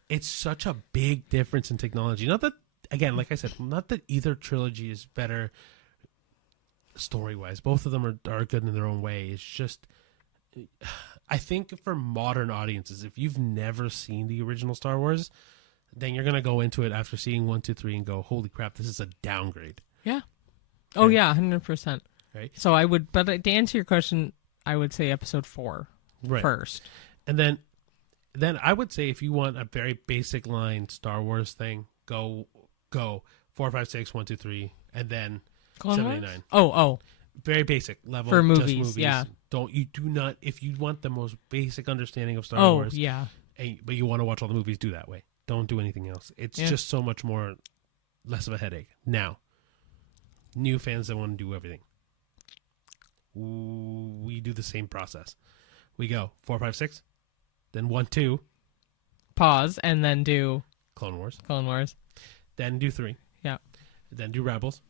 it's such a big difference in technology. Not that, again, like I said, not that either trilogy is better story-wise. Both of them are good in their own way. It's just, I think for modern audiences, if you've never seen the original Star Wars, then you're going to go into it after seeing 1, 2, 3 and go, holy crap, this is a downgrade. Yeah. Oh, yeah, 100%. Right. So but to answer your question, I would say episode 4 first. And then I would say if you want a very basic line Star Wars thing, go 4, 5, 6, 1, 2, 3, and then Clone 79. Wars? Oh. Very basic level for movies, just movies. Yeah. Do not, if you want the most basic understanding of Star Wars, yeah. But you want to watch all the movies, do that way. Don't do anything else. It's just so much more, less of a headache. Now, new fans that want to do everything. We do the same process. We go 4, 5, 6, then 1, 2. Pause, and then do Clone Wars. Then do 3. Yeah. Then do Rebels.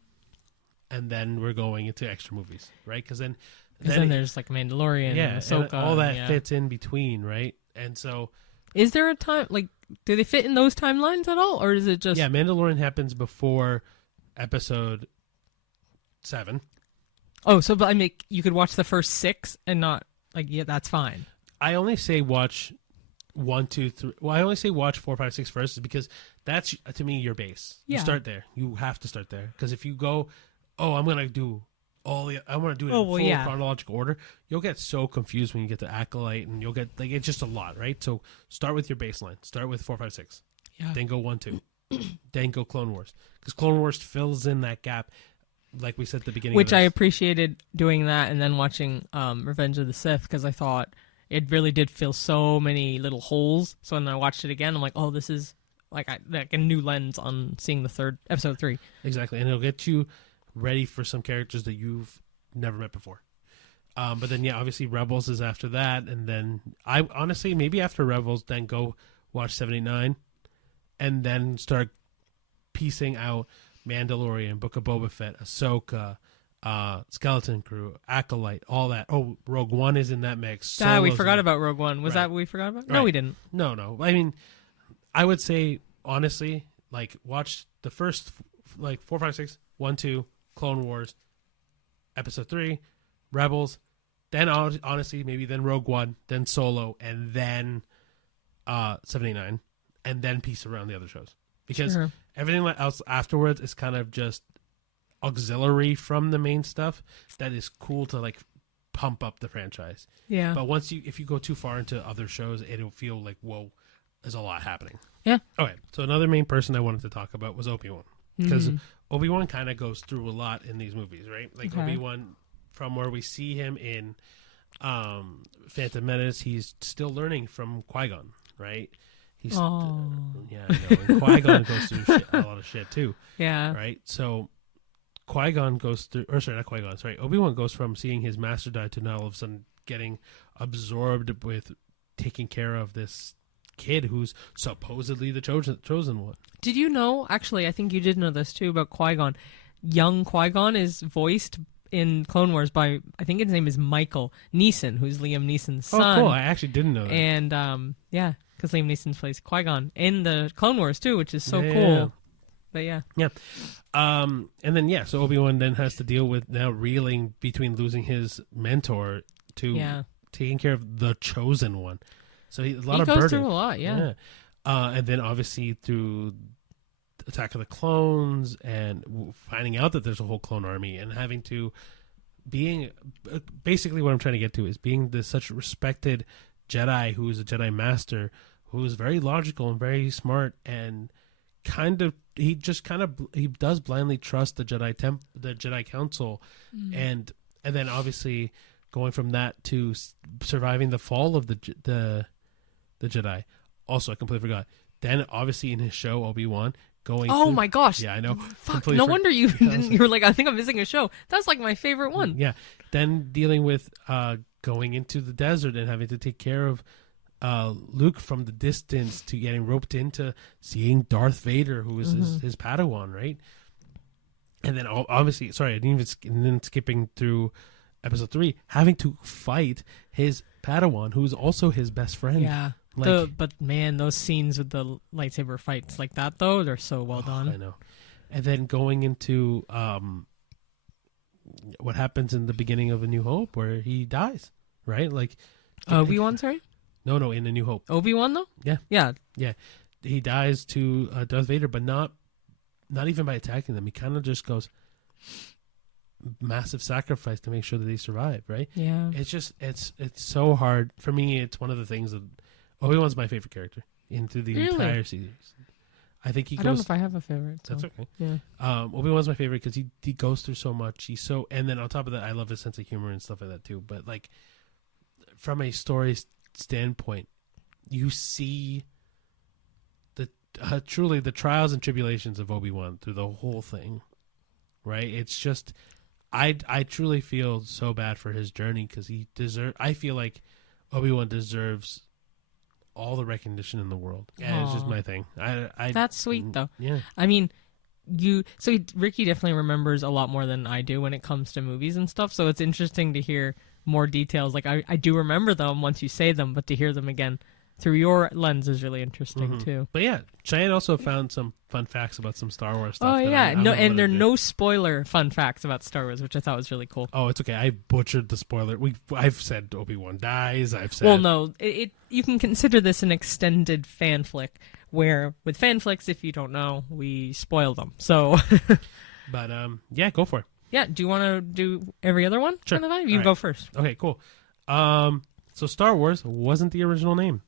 And then we're going into extra movies, right? Because then there's like Mandalorian and Ahsoka. And all that fits in between, right? And so... Is there a time, like, do they fit in those timelines at all? Or is it just... Yeah, Mandalorian happens before episode 7. Oh, so but I mean, you could watch the first 6 and not, like, yeah, that's fine. I only say watch 1, 2, 3. Well, I only say watch 4, 5, 6 first, is because that's, to me, your base. You start there. You have to start there. Because if you go, I'm going to do I want to do it in full chronological order. You'll get so confused when you get to Acolyte, and you'll get it's just a lot, right? So start with your baseline. Start with 4, 5, 6. Yeah. Then go 1, 2. Then go Clone Wars, because Clone Wars fills in that gap, like we said at the beginning. Which I appreciated doing that, and then watching Revenge of the Sith, because I thought it really did fill so many little holes. So when I watched it again, I'm like, oh, this is like a new lens on seeing the episode 3. Exactly, and it'll get you ready for some characters that you've never met before. But then, obviously Rebels is after that, and then I honestly, maybe after Rebels, then go watch 79, and then start piecing out Mandalorian, Book of Boba Fett, Ahsoka, Skeleton Crew, Acolyte, all that. Oh, Rogue One is in that mix. We forgot about Rogue One. Was that what we forgot about? No, we didn't. No. I mean, I would say, honestly, like, watch the first, 4, 5, 6, 1, 2, Clone Wars, Episode 3, Rebels, then honestly maybe then Rogue One, then Solo, and then 79, and then piece around the other shows, because everything else afterwards is kind of just auxiliary from the main stuff that is cool to like pump up the franchise. Yeah. But if you go too far into other shows, it'll feel like, whoa, there's a lot happening. Yeah. Okay, so another main person I wanted to talk about was Obi-Wan, because Obi-Wan kind of goes through a lot in these movies, right? Like Obi-Wan, from where we see him in Phantom Menace, he's still learning from Qui-Gon, right? He's I know. And Qui-Gon goes through a lot of shit too. Yeah. Right? So Qui-Gon goes through, or sorry, not Qui-Gon, sorry. Obi-Wan goes from seeing his master die to now all of a sudden getting absorbed with taking care of this kid who's supposedly the chosen one. Did you know, actually, I think you did know this too, about Qui-Gon. Young Qui-Gon is voiced in Clone Wars by, I think his name is Michael Neeson, who's Liam Neeson's son. Oh, cool. I actually didn't know that. And, because Liam Neeson plays Qui-Gon in the Clone Wars too, which is so cool. But yeah. And then, so Obi-Wan then has to deal with now reeling between losing his mentor to taking care of the chosen one. So he goes through a lot, yeah. And then obviously through Attack of the Clones and finding out that there's a whole clone army and having to basically what I'm trying to get to is being this such respected Jedi who is a Jedi Master who is very logical and very smart, and he does blindly trust the Jedi Council, and then obviously going from that to surviving the fall of the Jedi. Also, I completely forgot. Then obviously in his show Obi-Wan going. Oh my gosh! Yeah, I know. Fuck! No wonder you didn't. You were like, I think I'm missing a show. That's like my favorite one. Yeah. Then dealing with going into the desert and having to take care of Luke from the distance to getting roped into seeing Darth Vader, who is his Padawan, right? And then obviously, sorry, I didn't even. And then skipping through Episode 3, having to fight his Padawan, who's also his best friend. Yeah. But man, those scenes with the lightsaber fights like that, though, they're so well done. I know. And then going into what happens in the beginning of A New Hope, where he dies, right? Like Obi-Wan, sorry? No, in A New Hope. Obi-Wan, though? Yeah. He dies to Darth Vader, but not even by attacking them. He kind of just goes massive sacrifice to make sure that they survive, right? Yeah. It's just it's so hard for me. It's one of the things that Obi-Wan's my favorite character into the entire series. I think he goes. I don't know if I have a favorite. So. That's okay. Yeah. Obi-Wan's my favorite because he goes through so much. And then on top of that, I love his sense of humor and stuff like that too. But like from a story standpoint, you see truly the trials and tribulations of Obi-Wan through the whole thing, right? It's just I truly feel so bad for his journey because I feel like Obi-Wan deserves all the recognition in the world. Yeah, it's just my thing. That's sweet though. Yeah. I mean, Ricky definitely remembers a lot more than I do when it comes to movies and stuff. So it's interesting to hear more details. Like I do remember them once you say them, but to hear them again through your lens is really interesting too. But yeah, Cheyenne also found some fun facts about some Star Wars stuff. Oh yeah, and there are no spoiler fun facts about Star Wars, which I thought was really cool. Oh, it's okay. I butchered the spoiler. I've said Obi-Wan dies. I've said. Well, no, you can consider this an extended fan flick. Where with fan flicks, if you don't know, we spoil them. So. But yeah, go for it. Yeah. Do you want to do every other one? Sure. Kind of you All go right. first. Okay, cool. So Star Wars wasn't the original name.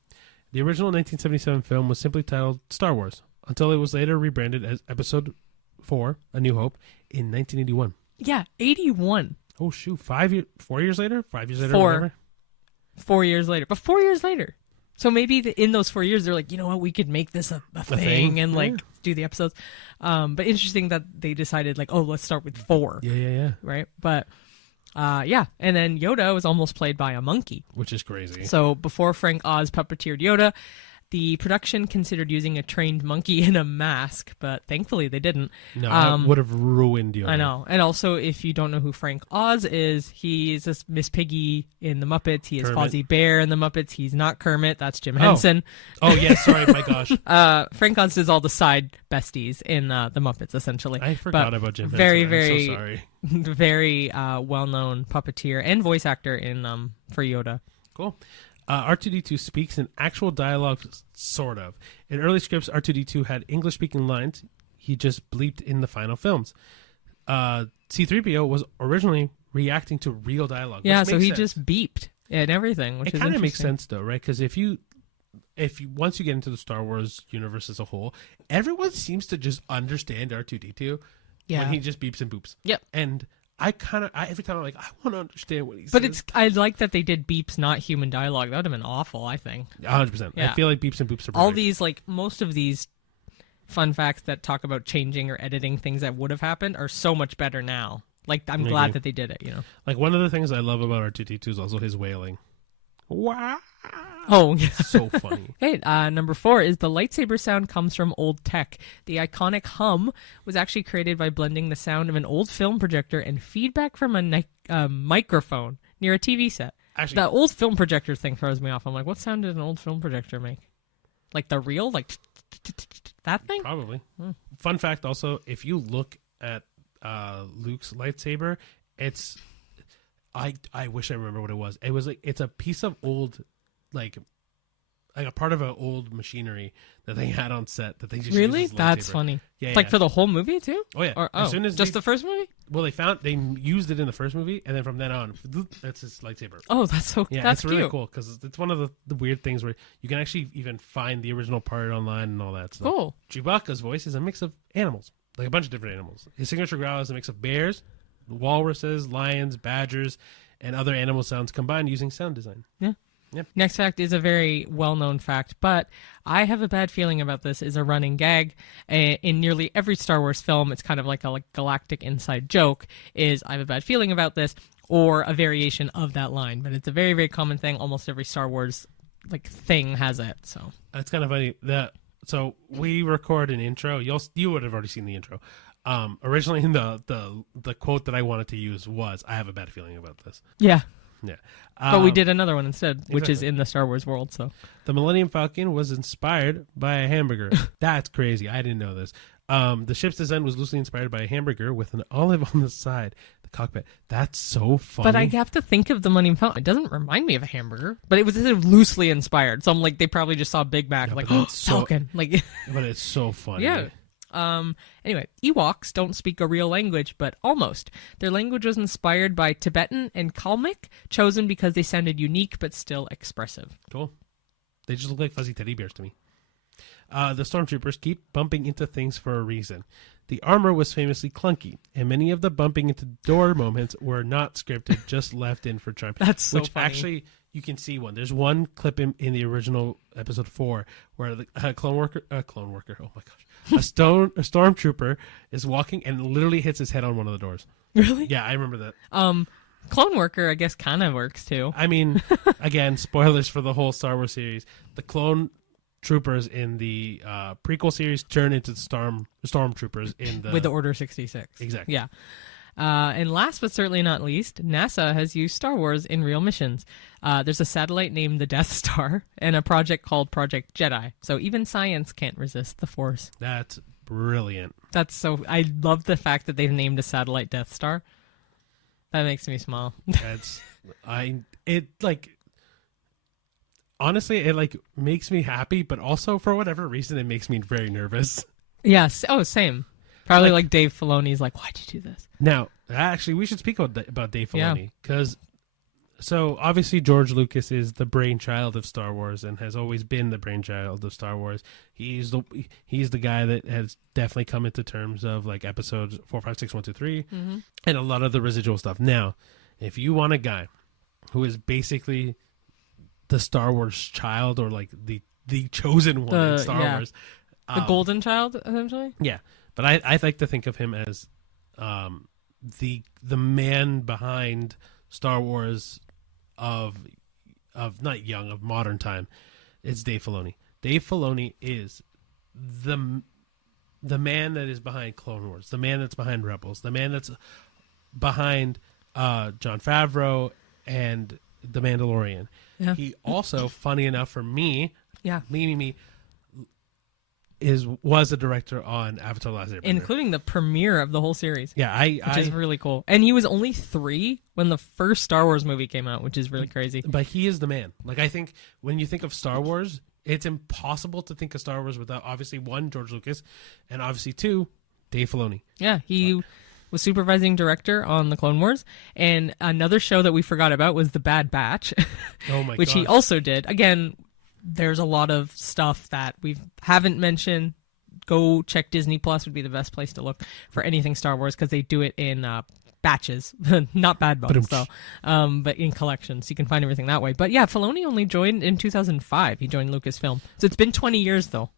The original 1977 film was simply titled Star Wars until it was later rebranded as Episode 4, A New Hope, in 1981. Yeah, 81. Oh, shoot. 4 years later? 5 years later? Four. Whatever? 4 years later. But 4 years later. So maybe in those 4 years, they're like, you know what, we could make this a thing and like do the episodes. But interesting that they decided like, oh, let's start with 4. Yeah. Right? But yeah. And then Yoda was almost played by a monkey. Which is crazy. So before Frank Oz puppeteered Yoda, the production considered using a trained monkey in a mask, but thankfully they didn't. No, that would have ruined Yoda. I know. And also, if you don't know who Frank Oz is, he's this Miss Piggy in the Muppets. He is Kermit. Fozzie Bear in the Muppets. He's not Kermit. That's Jim Henson. Oh, yeah, sorry, my gosh. Frank Oz does all the side besties in the Muppets, essentially. I forgot about Jim Henson. Very, I'm so sorry. very well-known puppeteer and voice actor in for Yoda. Cool. R2-D2 speaks in actual dialogue, sort of. In early scripts, R2-D2 had English-speaking lines. He just bleeped in the final films. C-3PO was originally reacting to real dialogue. Yeah, which so makes he sense. just beeped and everything, which It is kind of makes interesting. sense, though, right? Because if you once you get into the Star Wars universe as a whole, everyone seems to just understand R2-D2 when he just beeps and boops. Yep. And I every time I'm like, I want to understand what he But says. I like that they did beeps, not human dialogue. That would have been awful, I think. 100%. Yeah. I feel like beeps and boops are perfect. All these, like, most of these fun facts that talk about changing or editing things that would have happened are so much better now. Like, I'm I glad agree. that they did it, you know? Like, one of the things I love about R2-D2 is also his wailing. Wow. Oh, yeah. So funny. Hey, number 4 is the lightsaber sound comes from old tech. The iconic hum was actually created by blending the sound of an old film projector and feedback from a microphone near a TV set. Actually, The old film projector thing throws me off. I'm like, what sound did an old film projector make? Like the real? Like that thing? probably. Fun fact also, if you look at Luke's lightsaber, it's... I wish I remember what it was. It was like, it's a piece of old, like a part of an old machinery that they had on set that they just Really? used as a That's lightsaber. funny. Yeah, Like yeah. for the whole movie too? Oh yeah. Or, As soon as just they- the first movie? Well, they used it in the first movie, and then from then on, that's his lightsaber. Oh, that's so Yeah, that's it's really cute. cool because it's one of the weird things where you can actually even find the original part online and all that stuff. Cool. Chewbacca's voice is a mix of animals, like a bunch of different animals. His signature growl is a mix of bears, walruses, lions, badgers, and other animal sounds combined using sound design. Yeah. Next fact is a very well-known fact, but I have a bad feeling about this. Is a running gag in nearly every Star Wars film. It's kind of like a galactic inside joke. Is I have a bad feeling about this, or a variation of that line. But it's a very, very common thing. Almost every Star Wars thing has it. So It's kind of funny that so we record an intro. You would have already seen the intro. Originally, the quote that I wanted to use was, "I have a bad feeling about this." yeah. Yeah, But we did another one instead, which is exactly. in the Star Wars world. So The Millennium Falcon was inspired by a hamburger. That's crazy. I didn't know this. The ship's design was loosely inspired by a hamburger with an olive on the side, the cockpit. That's so funny. But I have to think of the Millennium Falcon. It doesn't remind me of a hamburger, but it was loosely inspired. So I'm like, they probably just saw Big Mac, Yeah, like, but oh, it's so- Falcon. Like, But it's so funny. yeah. Anyway, Ewoks don't speak a real language, but almost. Their language was inspired by Tibetan and Kalmyk, chosen because they sounded unique but still expressive. Cool. They just look like fuzzy teddy bears to me. The stormtroopers keep bumping into things for a reason. The armor was famously clunky, and many of the bumping into door moments were not scripted, just left in for charm. That's so Which funny. actually, you can see one. There's one clip in the original episode 4 where the clone worker, oh my gosh, a stormtrooper is walking and literally hits his head on one of the doors. Really? Yeah, I remember that. Clone Worker, I guess, kind of works too. I mean, again, spoilers for the whole Star Wars series. The clone troopers in the prequel series turn into stormtroopers in the... With the Order 66. Exactly. Yeah. And last but certainly not least, NASA has used Star Wars in real missions. There's a satellite named the Death Star and a project called Project Jedi. So even science can't resist the Force. That's brilliant. That's so... I love the fact that they've named a satellite Death Star. That makes me smile. Honestly, it makes me happy, but also for whatever reason, it makes me very nervous. Yes. Oh, same. Probably like Dave Filoni's like, why'd you do this? Now, Actually, we should speak about Dave Filoni because, so obviously George Lucas is the brainchild of Star Wars and has always been the brainchild of Star Wars. He's the guy that has definitely come into terms of like episodes 4, 5, 6, 1, 2, 3, and a lot of the residual stuff. Now, if you want a guy who is basically the Star Wars child or like the chosen one in Star Wars, the golden child, essentially. Yeah, but I like to think of him as the man behind Star Wars of modern time. It's Dave Filoni. Dave Filoni is the man that is behind Clone Wars, the man that's behind Rebels, the man that's behind Jon Favreau and The Mandalorian. Yeah. He also, funny enough for me, was a director on Avatar: The Last Airbender, including the premiere of the whole series. Yeah, which is really cool. And he was only 3 when the first Star Wars movie came out, which is really crazy. But he is the man. Like, I think when you think of Star Wars, it's impossible to think of Star Wars without obviously 1, George Lucas, and obviously 2, Dave Filoni. Yeah, he was supervising director on the Clone Wars, and another show that we forgot about was The Bad Batch. Oh my which he also did. Again, there's a lot of stuff that we haven't mentioned. Go check Disney Plus would be the best place to look for anything Star Wars because they do it in batches, not bad bugs though, but in collections. You can find everything that way. But yeah, Filoni only joined in 2005. He joined Lucasfilm, so it's been 20 years though.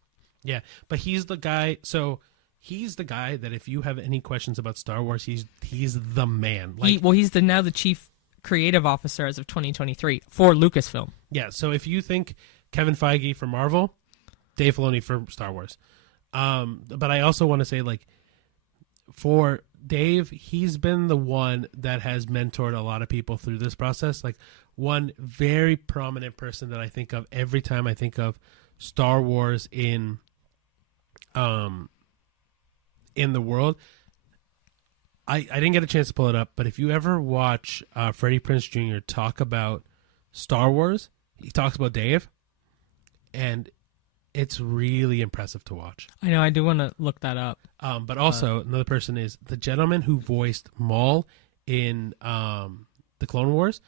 Yeah, but he's the guy. So he's the guy that if you have any questions about Star Wars, he's the man. Like, he's now the chief creative officer as of 2023 for Lucasfilm. Yeah, so if you think Kevin Feige for Marvel, Dave Filoni for Star Wars. But I also want to say, like, for Dave, he's been the one that has mentored a lot of people through this process. Like, one very prominent person that I think of every time I think of Star Wars in the world. I didn't get a chance to pull it up, but if you ever watch Freddie Prinze Jr. talk about Star Wars, he talks about Dave. And it's really impressive to watch. I know. I do want to look that up. But also, another person is the gentleman who voiced Maul in the Clone Wars.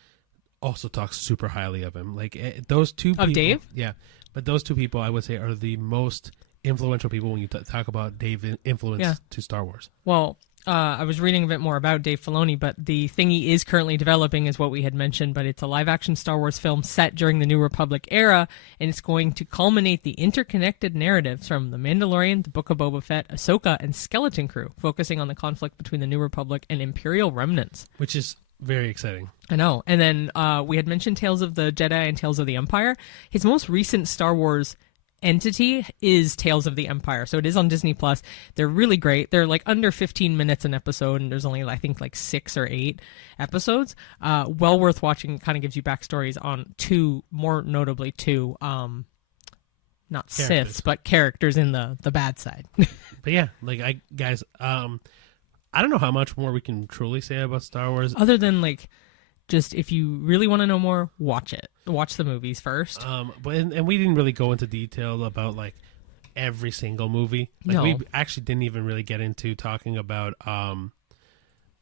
Also talks super highly of him. Like those two people, of Dave. Yeah, but those two people, I would say, are the most influential people when you talk about Dave influence to Star Wars. Well, I was reading a bit more about Dave Filoni, but the thing he is currently developing is what we had mentioned, but it's a live-action Star Wars film set during the New Republic era, and it's going to culminate the interconnected narratives from The Mandalorian, The Book of Boba Fett, Ahsoka, and Skeleton Crew, focusing on the conflict between the New Republic and Imperial remnants. Which is very exciting. I know. And then we had mentioned Tales of the Jedi and Tales of the Empire. His most recent Star Wars entity is Tales of the Empire, so it is on Disney Plus. They're really great. They're like under 15 minutes an episode, and there's only I think like 6 or 8 episodes. Well worth watching. Kind of gives you backstories on 2, more notably 2 not Siths, but characters in the bad side. But yeah, like I don't know how much more we can truly say about Star Wars other than like just if you really want to know more, watch it. Watch the movies first. But we didn't really go into detail about like every single movie. Like, no, we actually didn't even really get into talking about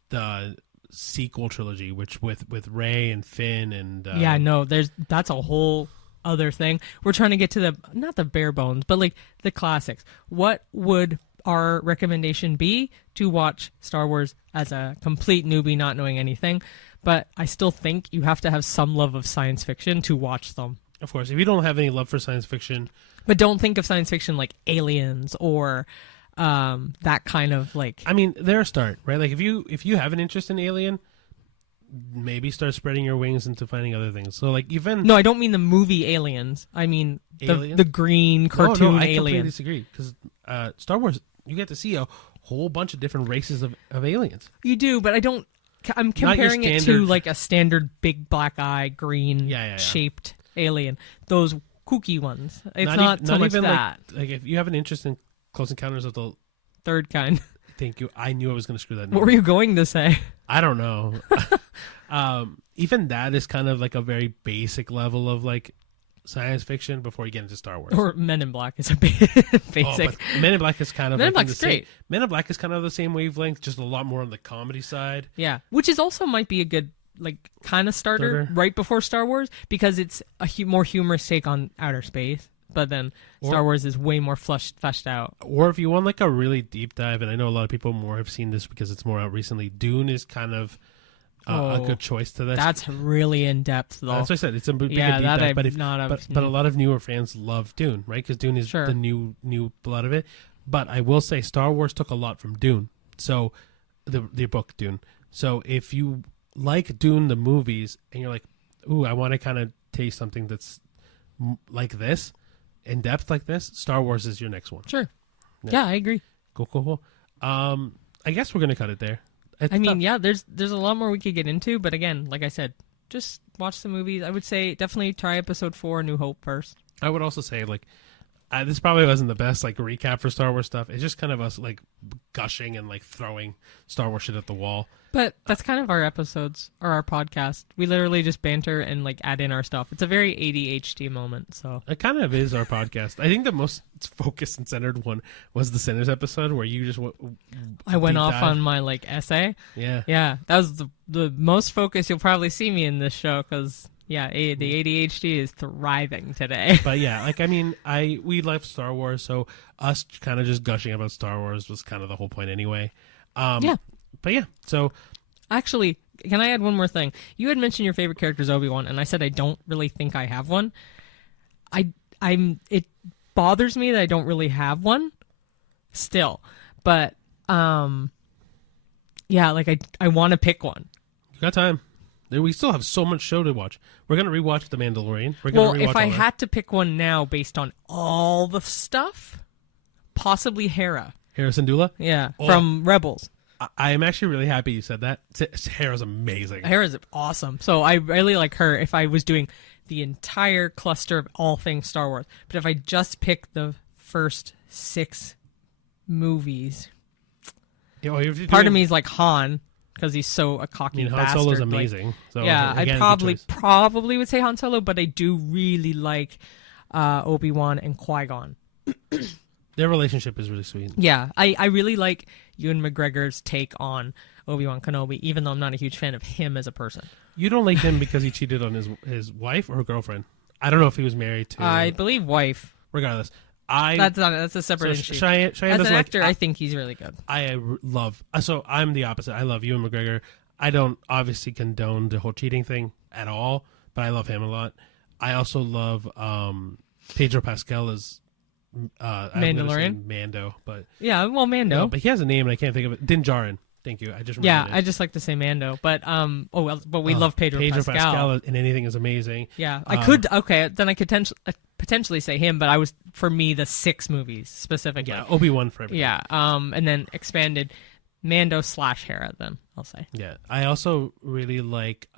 the sequel trilogy, which with Rey and Finn and yeah, no, that's a whole other thing. We're trying to get to not the bare bones, but like the classics. What would our recommendation be to watch Star Wars as a complete newbie, not knowing anything? But I still think you have to have some love of science fiction to watch them. Of course, if you don't have any love for science fiction. But don't think of science fiction like Aliens or that kind of like... I mean, they're a start, right? Like if you have an interest in Alien, maybe start spreading your wings into finding other things. So like even... No, I don't mean the movie Aliens. I mean the green cartoon I Alien. completely disagree. Because Star Wars, you get to see a whole bunch of different races of aliens. You do, but I'm comparing it to like a standard big black eye, green shaped alien. Those kooky ones. It's not so much even that. Like if you have an interest in Close Encounters of the Third Kind. Thank you. I knew I was going to screw that. What were you going to say? I don't know. Even that is kind of like a very basic level of like science fiction before you get into Star Wars. Or Men in Black is a bit basic. But Men in Black is kind of Men in like Black's the same. great. Men in Black is kind of the same wavelength, just a lot more on the comedy side. Yeah, which is also might be a good like kind of starter right before Star Wars because it's a more humorous take on outer space. But then Star Wars is way more fleshed out. Or if you want like a really deep dive, and I know a lot of people more have seen this because it's more out recently, Dune is kind of a good choice to this. That's really in depth, though. That's what I said. It's a big deep that dive, but a lot of newer fans love Dune, right? Because Dune is the new blood of it. But I will say, Star Wars took a lot from Dune, so the book Dune. So if you like Dune the movies, and you're like, ooh, I want to kind of taste something that's like this, in depth like this, Star Wars is your next one. Sure. Yeah, I agree. Cool. I guess we're gonna cut it there. There's a lot more we could get into, but again, like I said, just watch the movies. I would say definitely try episode 4, New Hope, first. I would also say, like, this probably wasn't the best, like, recap for Star Wars stuff. It's just kind of us, like, gushing and, like, throwing Star Wars shit at the wall. But that's kind of our episodes, or our podcast. We literally just banter and, like, add in our stuff. It's a very ADHD moment, so. It kind of is our podcast. I think the most focused and centered one was the Sinners episode, where you just I went off on my, like, essay. Yeah. Yeah, that was the most focused you'll probably see me in this show, because... Yeah, the ADHD is thriving today. But yeah, like, I mean, we love Star Wars, so us kind of just gushing about Star Wars was kind of the whole point anyway. Yeah. But yeah, so. Actually, can I add one more thing? You had mentioned your favorite character is Obi-Wan, and I said I don't really think I have one. It bothers me that I don't really have one still. But, yeah, like, I want to pick one. You got time. We still have so much show to watch. We're going to rewatch The Mandalorian. If I had to pick one now based on all the stuff, possibly Hera. Hera Syndulla? Yeah, from Rebels. I am actually really happy you said that. Hera's amazing. Hera's awesome. So I really like her if I was doing the entire cluster of all things Star Wars. But if I just pick the first 6 movies, part of me is like Han. Because he's so a cocky bastard. Han Solo's amazing. Like, so yeah, again, I probably would say Han Solo, but I do really like Obi-Wan and Qui-Gon. Their relationship is really sweet. Yeah, I really like Ewan McGregor's take on Obi-Wan Kenobi, even though I'm not a huge fan of him as a person. You don't like him because he cheated on his wife or girlfriend? I don't know if he was married to... I believe wife. Regardless. That's a separate issue. Cheyenne as an actor, I think he's really good. So I'm the opposite. I love Ewan McGregor. I don't obviously condone the whole cheating thing at all, but I love him a lot. I also love Pedro Pascal as Mandalorian. Mando, but Mando. No, but he has a name and I can't think of it. Din Djarin. Thank you. I just remembered I just like to say Mando, but we love Pedro Pascal. In anything is amazing. Yeah, I could then I could potentially say him, but for me the 6 movies specifically. Yeah, Obi-Wan for everything. Yeah, and then expanded Mando / Hera. Then I'll say. Yeah, I also really like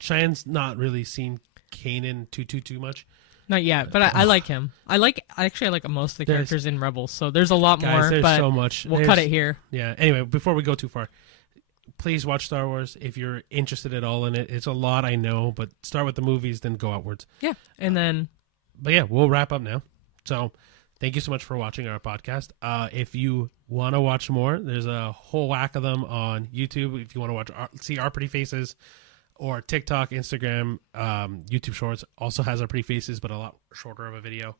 Cheyenne's not really seen Kanan too much. Not yet, but I like him. I like most of the characters in Rebels, so there's a lot more. There's but so much. We'll cut it here. Yeah. Anyway, before we go too far, please watch Star Wars if you're interested at all in it. It's a lot, I know, but start with the movies, then go outwards. Yeah, and then. But yeah, we'll wrap up now. So, thank you so much for watching our podcast. If you want to watch more, there's a whole whack of them on YouTube. If you want to see our pretty faces. Or TikTok, Instagram, YouTube Shorts also has our pretty faces, but a lot shorter of a video.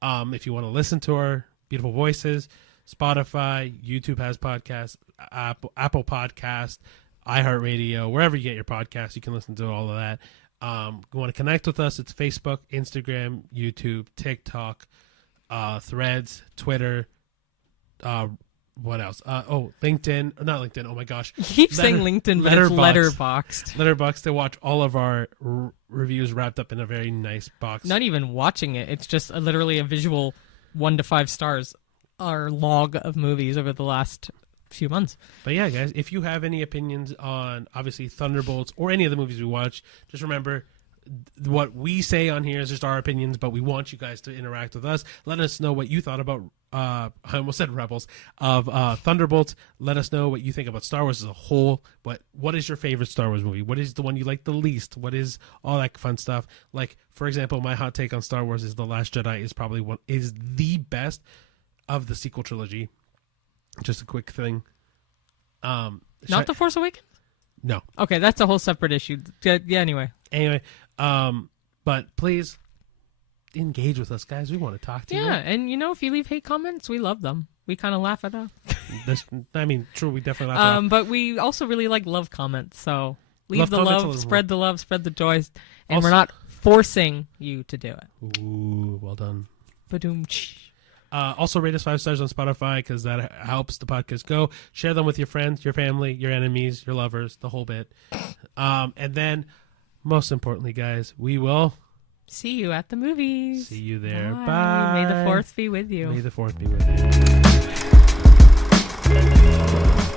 If you want to listen to our beautiful voices, Spotify, YouTube has podcasts, Apple Podcast, iHeartRadio, wherever you get your podcasts, you can listen to all of that. You want to connect with us, it's Facebook, Instagram, YouTube, TikTok, Threads, Twitter, what else? LinkedIn. Not LinkedIn. Oh my gosh. You keep saying LinkedIn, but it's Letterboxd. Letterboxd to watch all of our reviews wrapped up in a very nice box. Not even watching it. It's just literally a visual 1 to 5 stars. Our log of movies over the last few months. But yeah, guys, if you have any opinions on, obviously, Thunderbolts or any of the movies we watch, just remember, what we say on here is just our opinions, but we want you guys to interact with us. Let us know what you thought about, I almost said Rebels, of Thunderbolts. Let us know what you think about Star Wars as a whole. What is your favorite Star Wars movie? What is the one you like the least? What is all that fun stuff? Like, for example, my hot take on Star Wars is The Last Jedi is the best of the sequel trilogy. Just a quick thing. Not The Force Awakens? No. Okay, that's a whole separate issue. Yeah, anyway. But please engage with us, guys. We want to talk to you. Yeah, and if you leave hate comments, we love them. We kind of laugh at them. True, we definitely laugh at them. But we also really like love comments, so leave Love the comments love, a spread the love, spread the joys, and Also- we're not forcing you to do it. Ooh, well done. Ba-doom. Also, rate us 5 stars on Spotify because that helps the podcast go. Share them with your friends, your family, your enemies, your lovers, the whole bit. And then, most importantly, guys, we will See you at the movies. see you there. Bye. Bye. May the 4th be with you. May the 4th be with you.